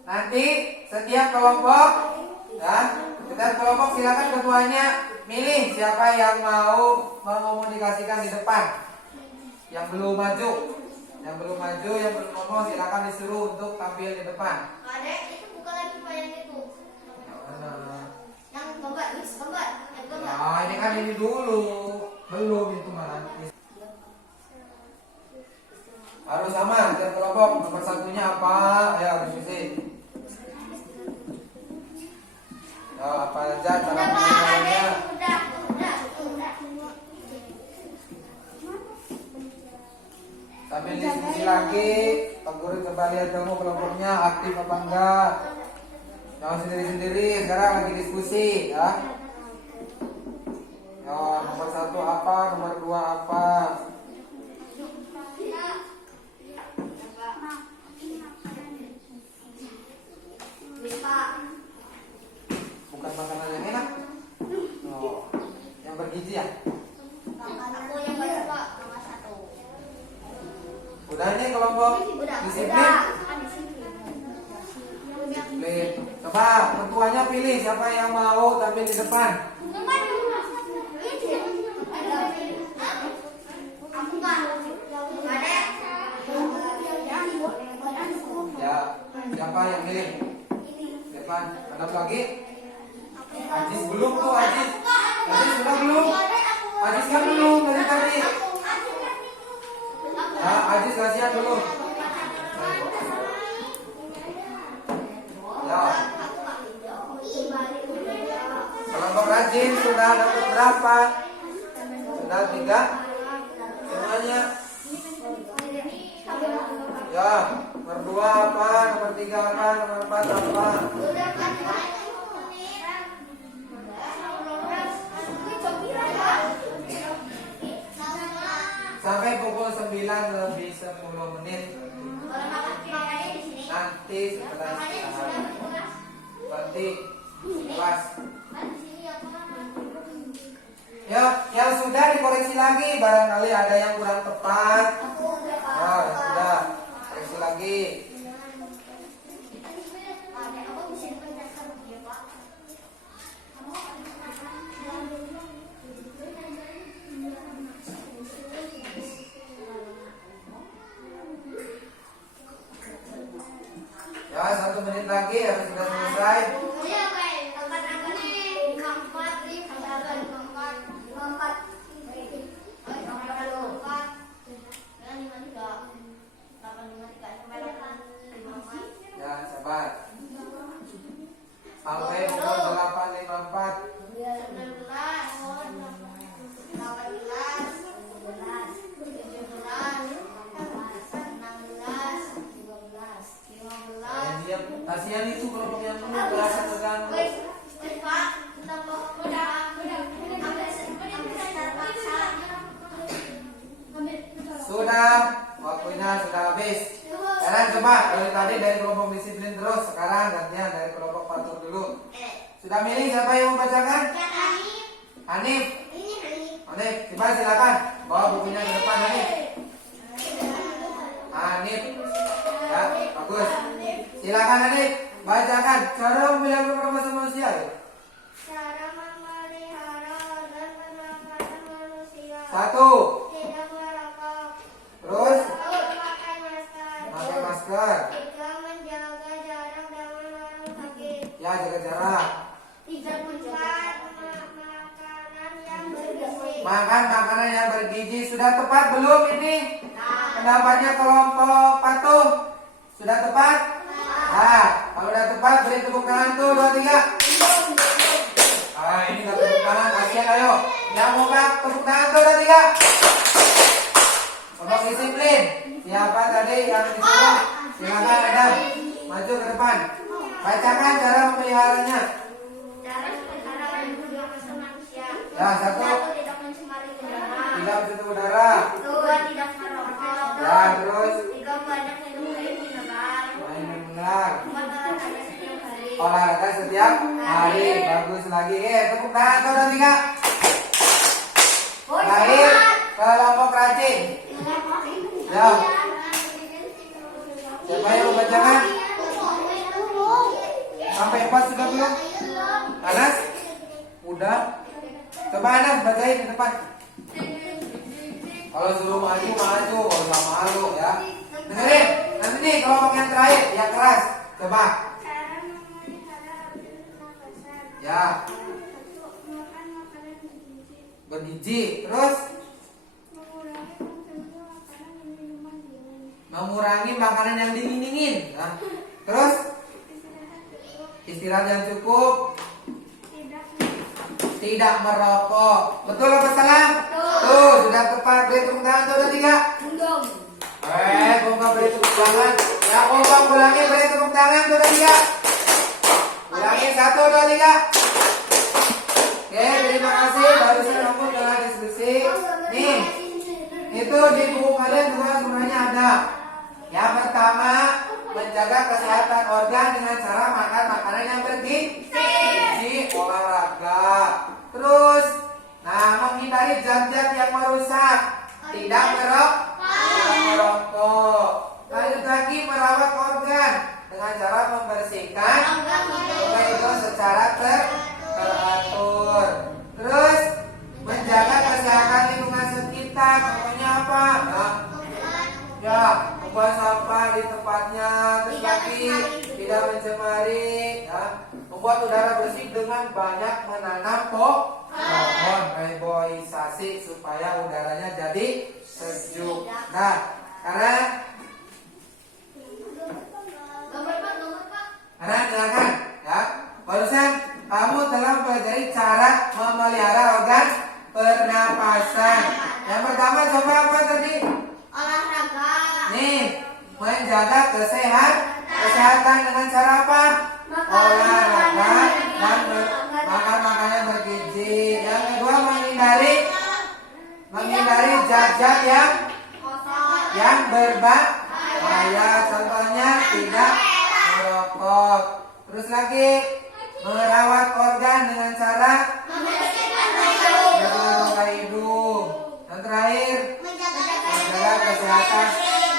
Nanti setiap kelompok ya, setiap kelompok silakan ketuanya milih siapa yang mau mengomunikasikan di depan. Yang belum maju, yang belum ngomong silakan disuruh untuk tampil di depan. Adek, itu buka lagi Pak yang itu. Yang gambar. Nah, ini kan ini dulu. Belum itu mana. Harus sama setiap kelompok. Nomor satunya apa? Ayo diskusi. Ya, apa aja cara memeliharanya? Udah. Sambil diskusi lagi, Pak Guru coba lihat kamu kelompoknya aktif apa enggak. Jangan sendiri-sendiri, sekarang lagi diskusi ya. Ya, nomor 1 apa, nomor 2 apa. Bukan makanan yang enak. Oh, yang bergizi ya. Aku yang baca Pak, nomor 1. Udah nih kelompok disiplin. Disiplin. Coba ketuanya pilih siapa yang mau tampil di depan. Ya, siapa yang pilih? Depan. Ada lagi? Ajis belum tuh, Ajis. Ajis sudah belum? Ajis kan belum dari tadi. Ya, Ajis kasihan belum. Ya. Kelompok rajin sudah dapat berapa? Sudah 3? Semuanya? Ya, nomor 2 apa? Nomor 3 apa? Nomor 4 apa? Sampai pukul 9 lebih 10 menit. Nanti setelah istirahat. Berarti kelas. Ya, yang sudah dikoreksi lagi. Barangkali ada yang kurang tepat. Ya, sudah. Koreksi lagi. Ya, 1 menit lagi harus sudah selesai. Ya, sabar. Sampai pukul 8.54. Kasihan itu kelompok yang penuh merasa terganggu. Sudah, waktunya sudah habis. Sekarang coba dari tadi dari kelompok disiplin terus, sekarang gantian dari kelompok patuh dulu. Sudah milih siapa yang membacakan? Hanif. Hanif, coba silakan bawa bukunya ke depan Hanif. Hanif, ya bagus. Silakan Hanif, bacakan cara memelihara pernapasan manusia. Ya. Cara memelihara organ pernapasan manusia. 1. Tidak merokok. Terus Memakai masker. pakai masker. 3. Menjaga jarak dengan orang sakit. Ya, jaga jarak. 4. Makanan yang bergizi. Makan makanan yang bergizi. Sudah tepat belum ini? Pendapatnya kelompok patuh. Sudah tepat? Nah, kalau sudah tepat beri tepuk tangan tuh 2, 3. Ah, ini nggak tepuk tangan, kasihan ayo. Yang mau Pak, tepuk tangan tuh 2, 3. Kelompok disiplin. Siapa tadi yang disuruh? Silakan Adam, maju ke depan. Bacakan cara memeliharanya. Cara memelihara pernapasan manusia. Ya, 1. Tidak mencemari udara. Tidak menyentuh udara. 2. Tidak merokok. Ya, terus 3. Banyak minum air mineral. main benar. 4. Olahraga setiap hari. Olahraga setiap hari. Bagus lagi. Tepuk tangan tuh 2, 3. Terakhir kelompok rajin. Ya. Siapa yang membacakan? Sampai 4 sudah belum? Anas? Udah. Coba Anas bacain di depan. Kalau suruh maju, maju. Kalau nggak malu ya. Dengerin. Nanti nih kelompok yang terakhir, yang keras. Coba. Cara memelihara organ pernapasan. Ya. 1. Makan makanan bergizi. Bergizi. Terus Mengurangi makanan dan minuman dingin. mengurangi makanan yang dingin-dingin. Nah, terus Istirahat cukup. istirahat yang cukup. Tidak merokok. Betul apa salah? Tuh, sudah tepat. Beri tepuk tangan tuh 2, 3. Gendong. Kompak beri tepuk tangan. Ya, kompak ulangi beri tepuk tangan tuh 2, 3. Ulangi 1, 2, 3. Oke, terima kasih. Barusan kamu telah diskusi. Nih, itu di buku kalian juga sebenarnya ada. Yang pertama, menjaga kesehatan organ dengan cara makan makanan yang bergizi, olahraga. Terus, menghindari zat-zat yang merusak, tidak merokok. Lanjut lagi merawat organ dengan cara membersihkan organ itu secara teratur. Terus, menjaga kesehatan lingkungan sekitar. Contohnya apa? Nah, ya, membuang sampah di tempatnya. Terus lagi tidak mencemari, ya. Membuat udara bersih dengan banyak menanam pohon, reboisasi supaya udaranya jadi sejuk. Nah, karena silakan ya. Barusan kamu telah mempelajari cara memelihara organ pernapasan. Yang pertama coba apa tadi? Olahraga. Nih, menjaga kesehatan dengan cara apa? Olahraga dan makan makanan bergizi. Yang kedua menghindari zat-zat yang berbahaya. Contohnya tidak merokok. Terus lagi merawat organ dengan cara menjaga hidung. Yang terakhir menjaga kesehatan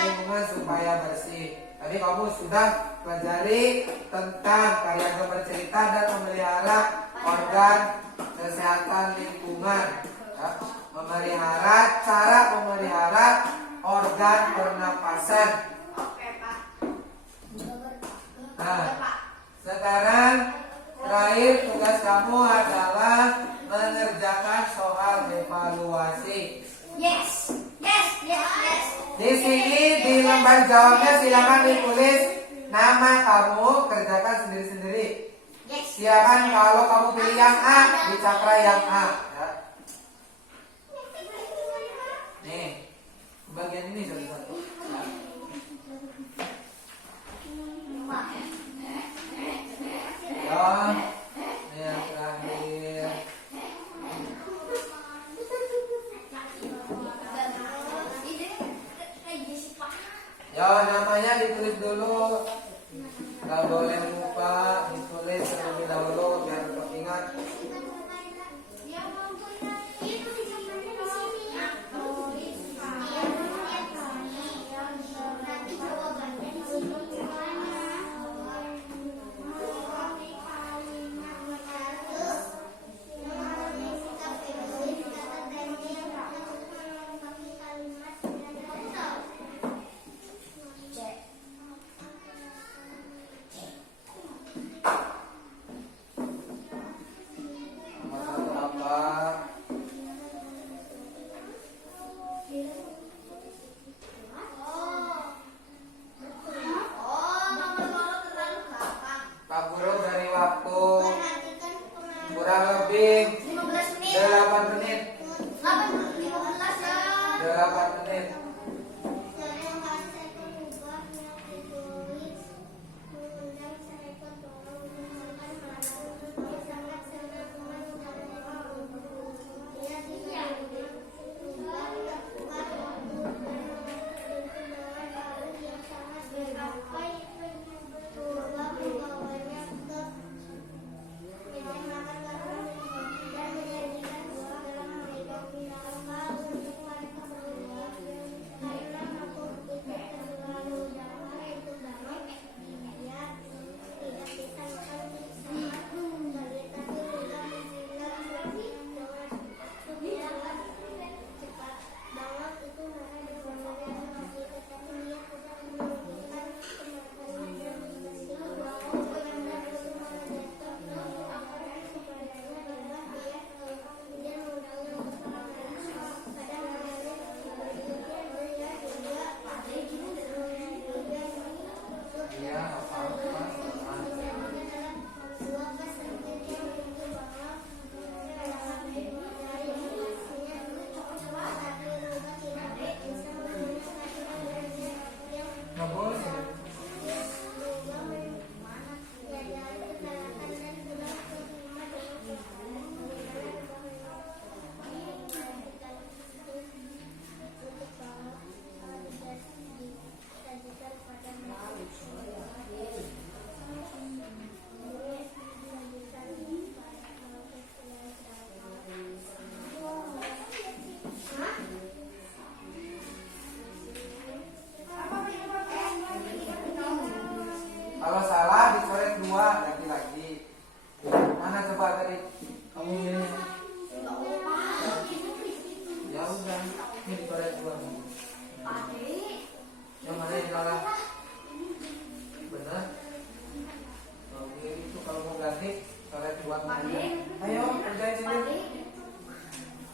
lingkungan supaya bersih. Tadi kamu sudah pelajari tentang karya gambar cerita dan memelihara organ kesehatan lingkungan. Ya. Cara memelihara organ pernapasan. Oke, Pak. Nah, sekarang terakhir tugas kamu adalah mengerjakan soal evaluasi. Yes. Di sini di lembar jawabnya silakan ditulis nama kamu, kerjakan sendiri-sendiri. Yes. Silakan kalau kamu pilih yang A, dicakra yang A. Ya. Nih, bagian ini satu-satu. Ya, yang terakhir. Ya, namanya ditulis dulu. Gak boleh lupa, ditulis terlebih dahulu biar tetap ingat.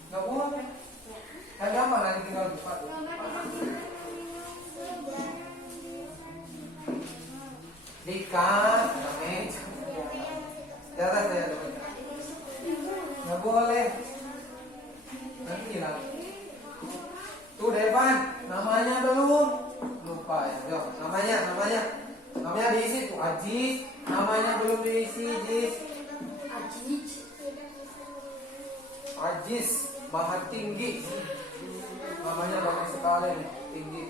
Nggak boleh. Kan gampang nanti tinggal buka tuh. Dikat, meja. Di atas saya teman. Nggak boleh. Nanti hilang. Tuh Devan, namanya belum. Lupa ya. Yo, namanya diisi tuh Ajis. Namanya belum diisi, Jis. Ajis, maha tinggi. Namanya bagus sekali nih, tinggi.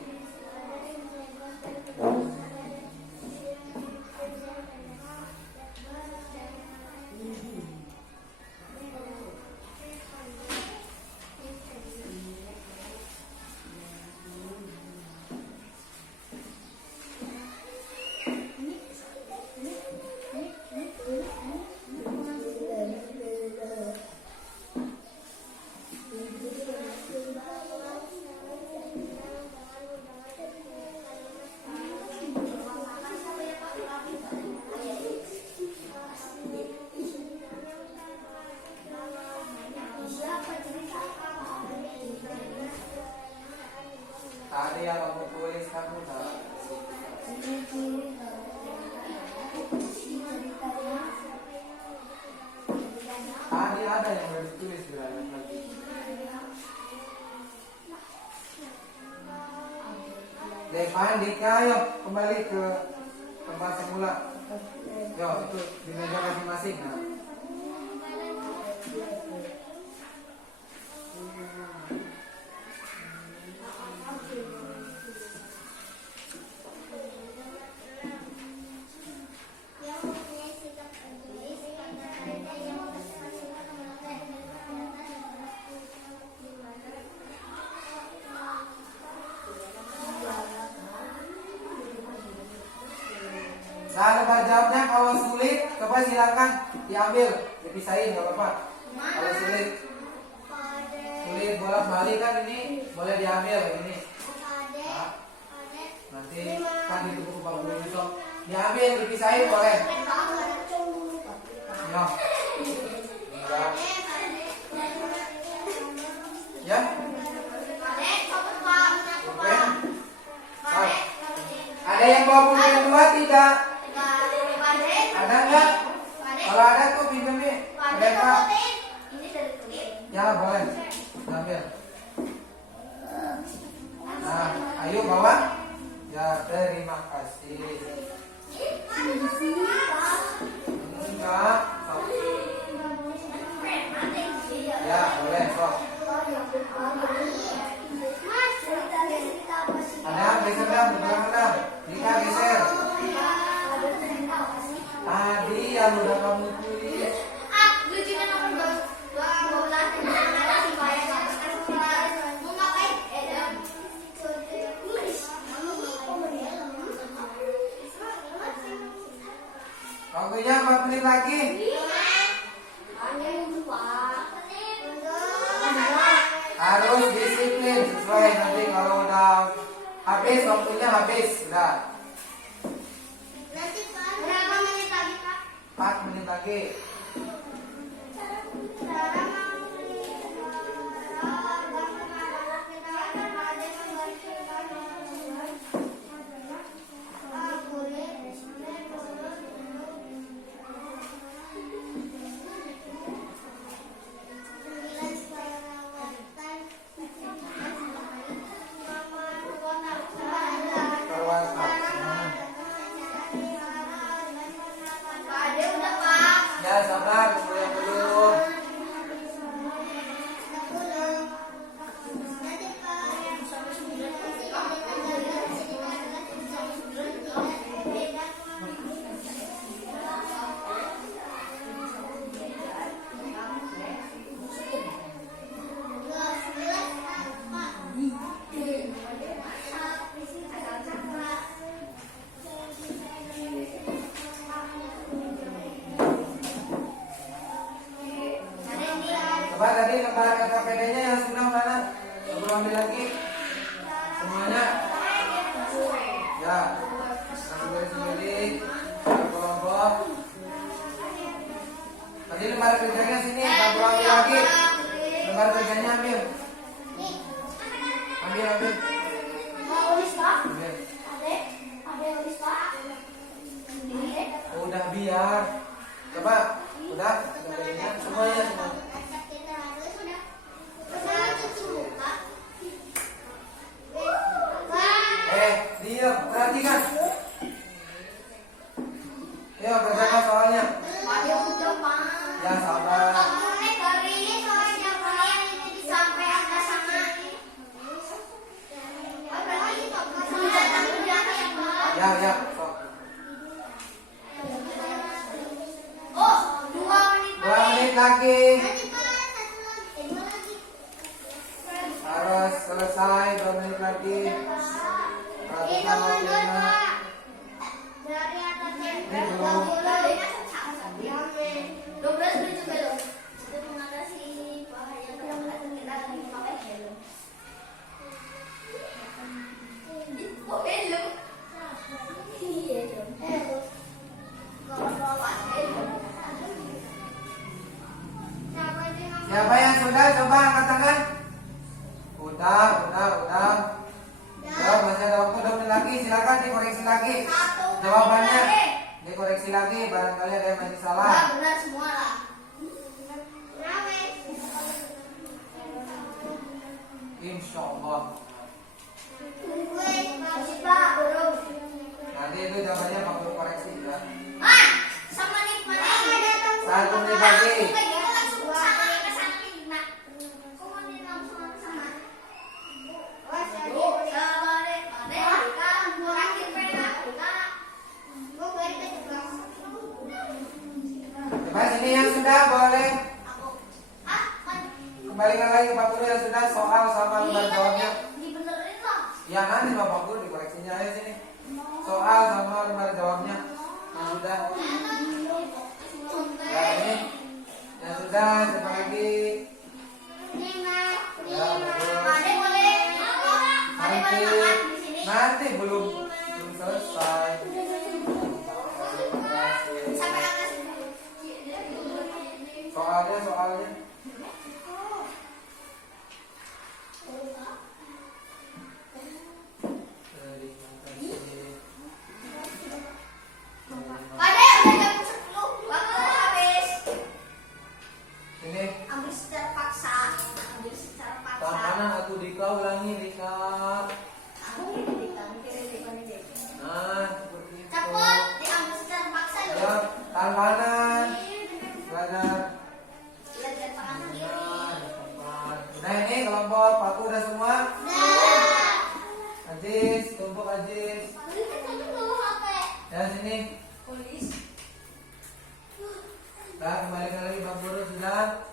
Tadi yang kamu tulis kamu tak? Tadi ada yang udah ditulis berapa lagi? Devan, Dika, yuk kembali ke tempat semula. Yuk, itu di meja masing-masing. Nah. Nah, lepas jawabnya kalau sulit, coba silakan diambil, dipisahin nggak apa-apa. Kalau sulit bolak-balik kan ini boleh diambil ini. Nah, nanti kan di buku bagus itu diambil, dipisahin boleh. No. Enggak. Ya. Oke. Oh. Ada yang bawa buku yang dua tidak? Ada nggak? Kalau ada tuh pinjami mereka. Ya boleh, ambil. Nah, ayo bawa. Ya terima kasih. Enggak. Ya boleh sok. Ada geser dam, belakang dam. Dika geser. Tadi yang udah kamu tulis. Waktunya 4 menit lagi. Harus disiplin sesuai nanti kalau udah habis waktunya habis sudah. 4 menit lagi. Ya sabar, yang belum. Coba tadi lembar KKPD-nya yang sudah mana? Coba ambil lagi. Semuanya. Ya. Sendiri-sendiri. Kelompok. Tadi lembar kerjanya sini. Coba ambil lagi. Lembar kerjanya ambil. Ambil. Mau tulis Pak? Ambil. Ada tulis Pak? Udah biar. Coba. Udah kerjanya semuanya semua. Diam, perhatikan. Ayo kerjakan soalnya. Ya sabar. Ya, sok. Oh, 2 menit. 2 menit lagi. Harus selesai 2 menit lagi. Perhatikan waktunya. Dari atasnya. Ini belum. 12 menit juga dong. Untuk mengatasi bahaya kesehatan kita lagi pakai helm. Oh, helm. Iya dong. Siapa yang sudah? Coba angkat tangan. Udah. Ya, masih ada waktu 2 menit lagi. Silakan dikoreksi lagi. Jawabannya dikoreksi lagi. Barangkali ada yang masih salah. Benar semua lah. Insya Allah. Nanti itu jawabannya mau koreksi ya. Sama nih, 1 menit lagi. Coba sini yang sudah boleh kembalikan lagi ke Pak Guru yang sudah soal sama lembar jawabnya. Dibenerin loh. Ya nanti sama Pak Guru dikoreksinya aja sini. Soal sama lembar jawabnya yang sudah. Ya ini yang sudah coba lagi. Ya bagus. Nanti belum selesai. Soalnya. Ini tangan kanan aku Dika ulangi Dika. Nah, seperti itu. Ya, tangan kanan. Belajar. Nah, ini kelompok Paku udah semua? Ajis, tumpuk Ajis. Ya, sini. Nah, kembalikan lagi Pak Guru sudah.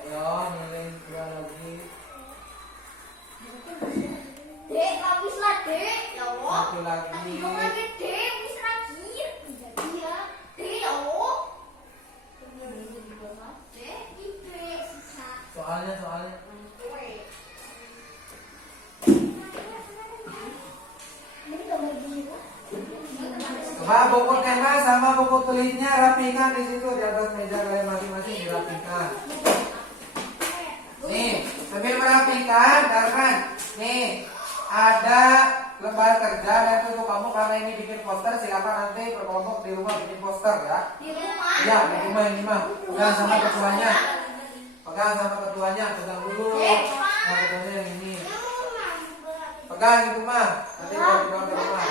Ayo, nilai 2 lagi. Dek, habis lah, Dek. Ya Allah. 1 lagi. Dek, habis lagi. Iya. Dek, ya Allah. Dek, Soalnya. Coba buku tema sama buku tulisnya rapikan di situ di atas meja kalian masing-masing dirapikan. Nih, sambil merapikan, kan? Nih, ada lembar kerja dan untuk kamu karena ini bikin poster silakan nanti berkelompok di rumah bikin poster ya. Di rumah. Ya, di rumah ini mah. Pegang sama ketuanya. Pegang dulu. Nah, ketuanya yang ini. Pegang itu mah. Nanti kalau dibawa ke rumah.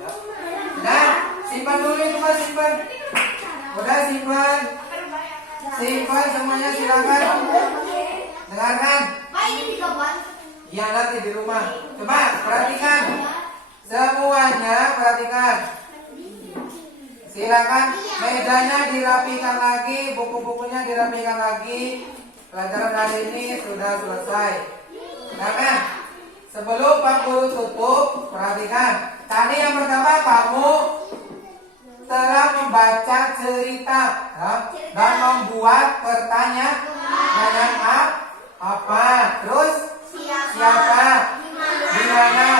Ya. Nah, simpan dulu itu mah simpan. Udah simpan. Simpan semuanya silakan. Dengarkan. Pak, ini digawan. Ya nanti di rumah. Coba perhatikan. Semuanya perhatikan. Silakan mejanya dirapikan lagi, buku-bukunya dirapikan lagi. Pelajaran hari ini sudah selesai. Nah, kan? Sebelum Pak Guru tutup, perhatikan. Tadi yang pertama kamu telah membaca cerita ya, dan membuat pertanyaan apa? Terus siapa? Di mana?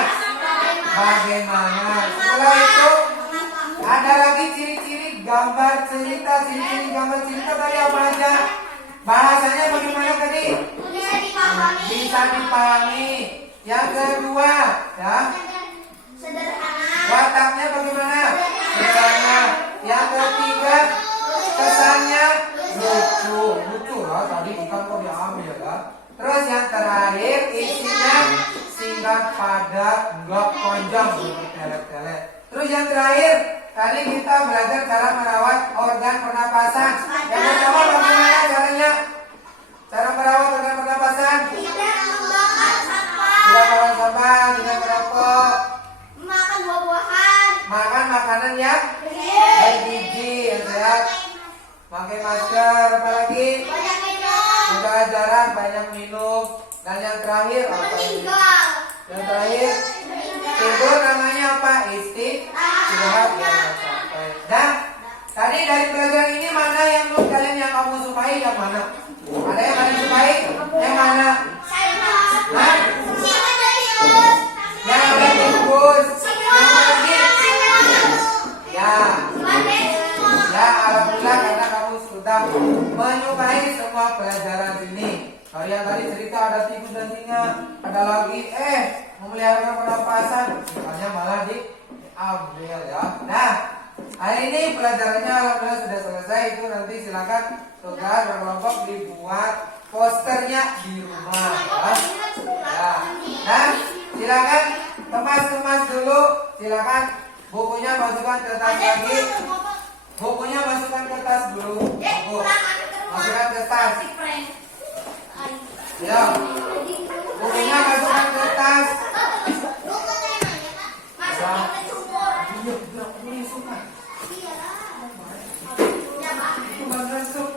Bagaimana? Setelah itu ada lagi ciri-ciri gambar cerita, ciri-ciri gambar cerita tadi apa aja? Bahasanya bagaimana tadi? Bisa dipahami. Bisa dipahami. Yang kedua, ya. Sederhana. Wataknya bagaimana? Sederhana. Yang ketiga, kesannya lucu. Lucu lah, tadi ikan kok diambil ya. Terus yang terakhir, isinya singkat, padat, enggak panjang, bertelet-telet. Terus yang terakhir, tadi kita belajar cara merawat organ pernapasan. Yang pertama bagaimana caranya? Cara merawat organ pernapasan? Tidak membakar sampah. Tidak makan sampah, tidak merokok, Makan buah-buahan. makan makanan yang Bergizi. bergizi, yang sehat, pakai masker, apalagi Banyak minum. jaga jarak, banyak minum, dan yang terakhir apa ini? Meninggal. Yang terakhir tidur namanya apa? Istirahat ya sampai. Nah, tadi dari pelajaran ini mana yang menurut kalian yang kamu sukai yang mana? Ada yang kalian sukai? Yang mana? Hah? Yang ada tikus. Yang lagi? Ya. Ya, alhamdulillah karena kamu sudah menyukai semua pelajaran ini. Kalau yang tadi cerita ada tikus dan singa, ada lagi memelihara pernapasan, misalnya malah diambil ya. Nah, hari ini pelajarannya alhamdulillah sudah selesai. Itu nanti silakan tugas berkelompok dibuat posternya di rumah ya. Ya. Nah, silakan kemas dulu, silakan bukunya masukkan ke tas lagi. Bukunya masukkan ke tas dulu. Buku. Masukkan ke tas. Ya. Bukunya masukkan ke tas. Iya, ini suka. Itu masuk.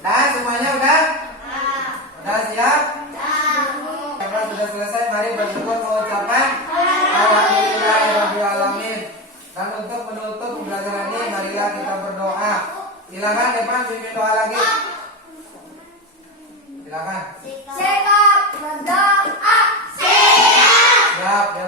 Nah, semuanya udah? Udah siap? Karena sudah selesai, mari bersyukur mengucapkan Alhamdulillahirrahmanirrahim. Dan untuk menutup pembelajaran ini, marilah kita berdoa. Silakan Depan pimpin doa lagi. Silakan. Sikap berdoa. Siap. Siap, ya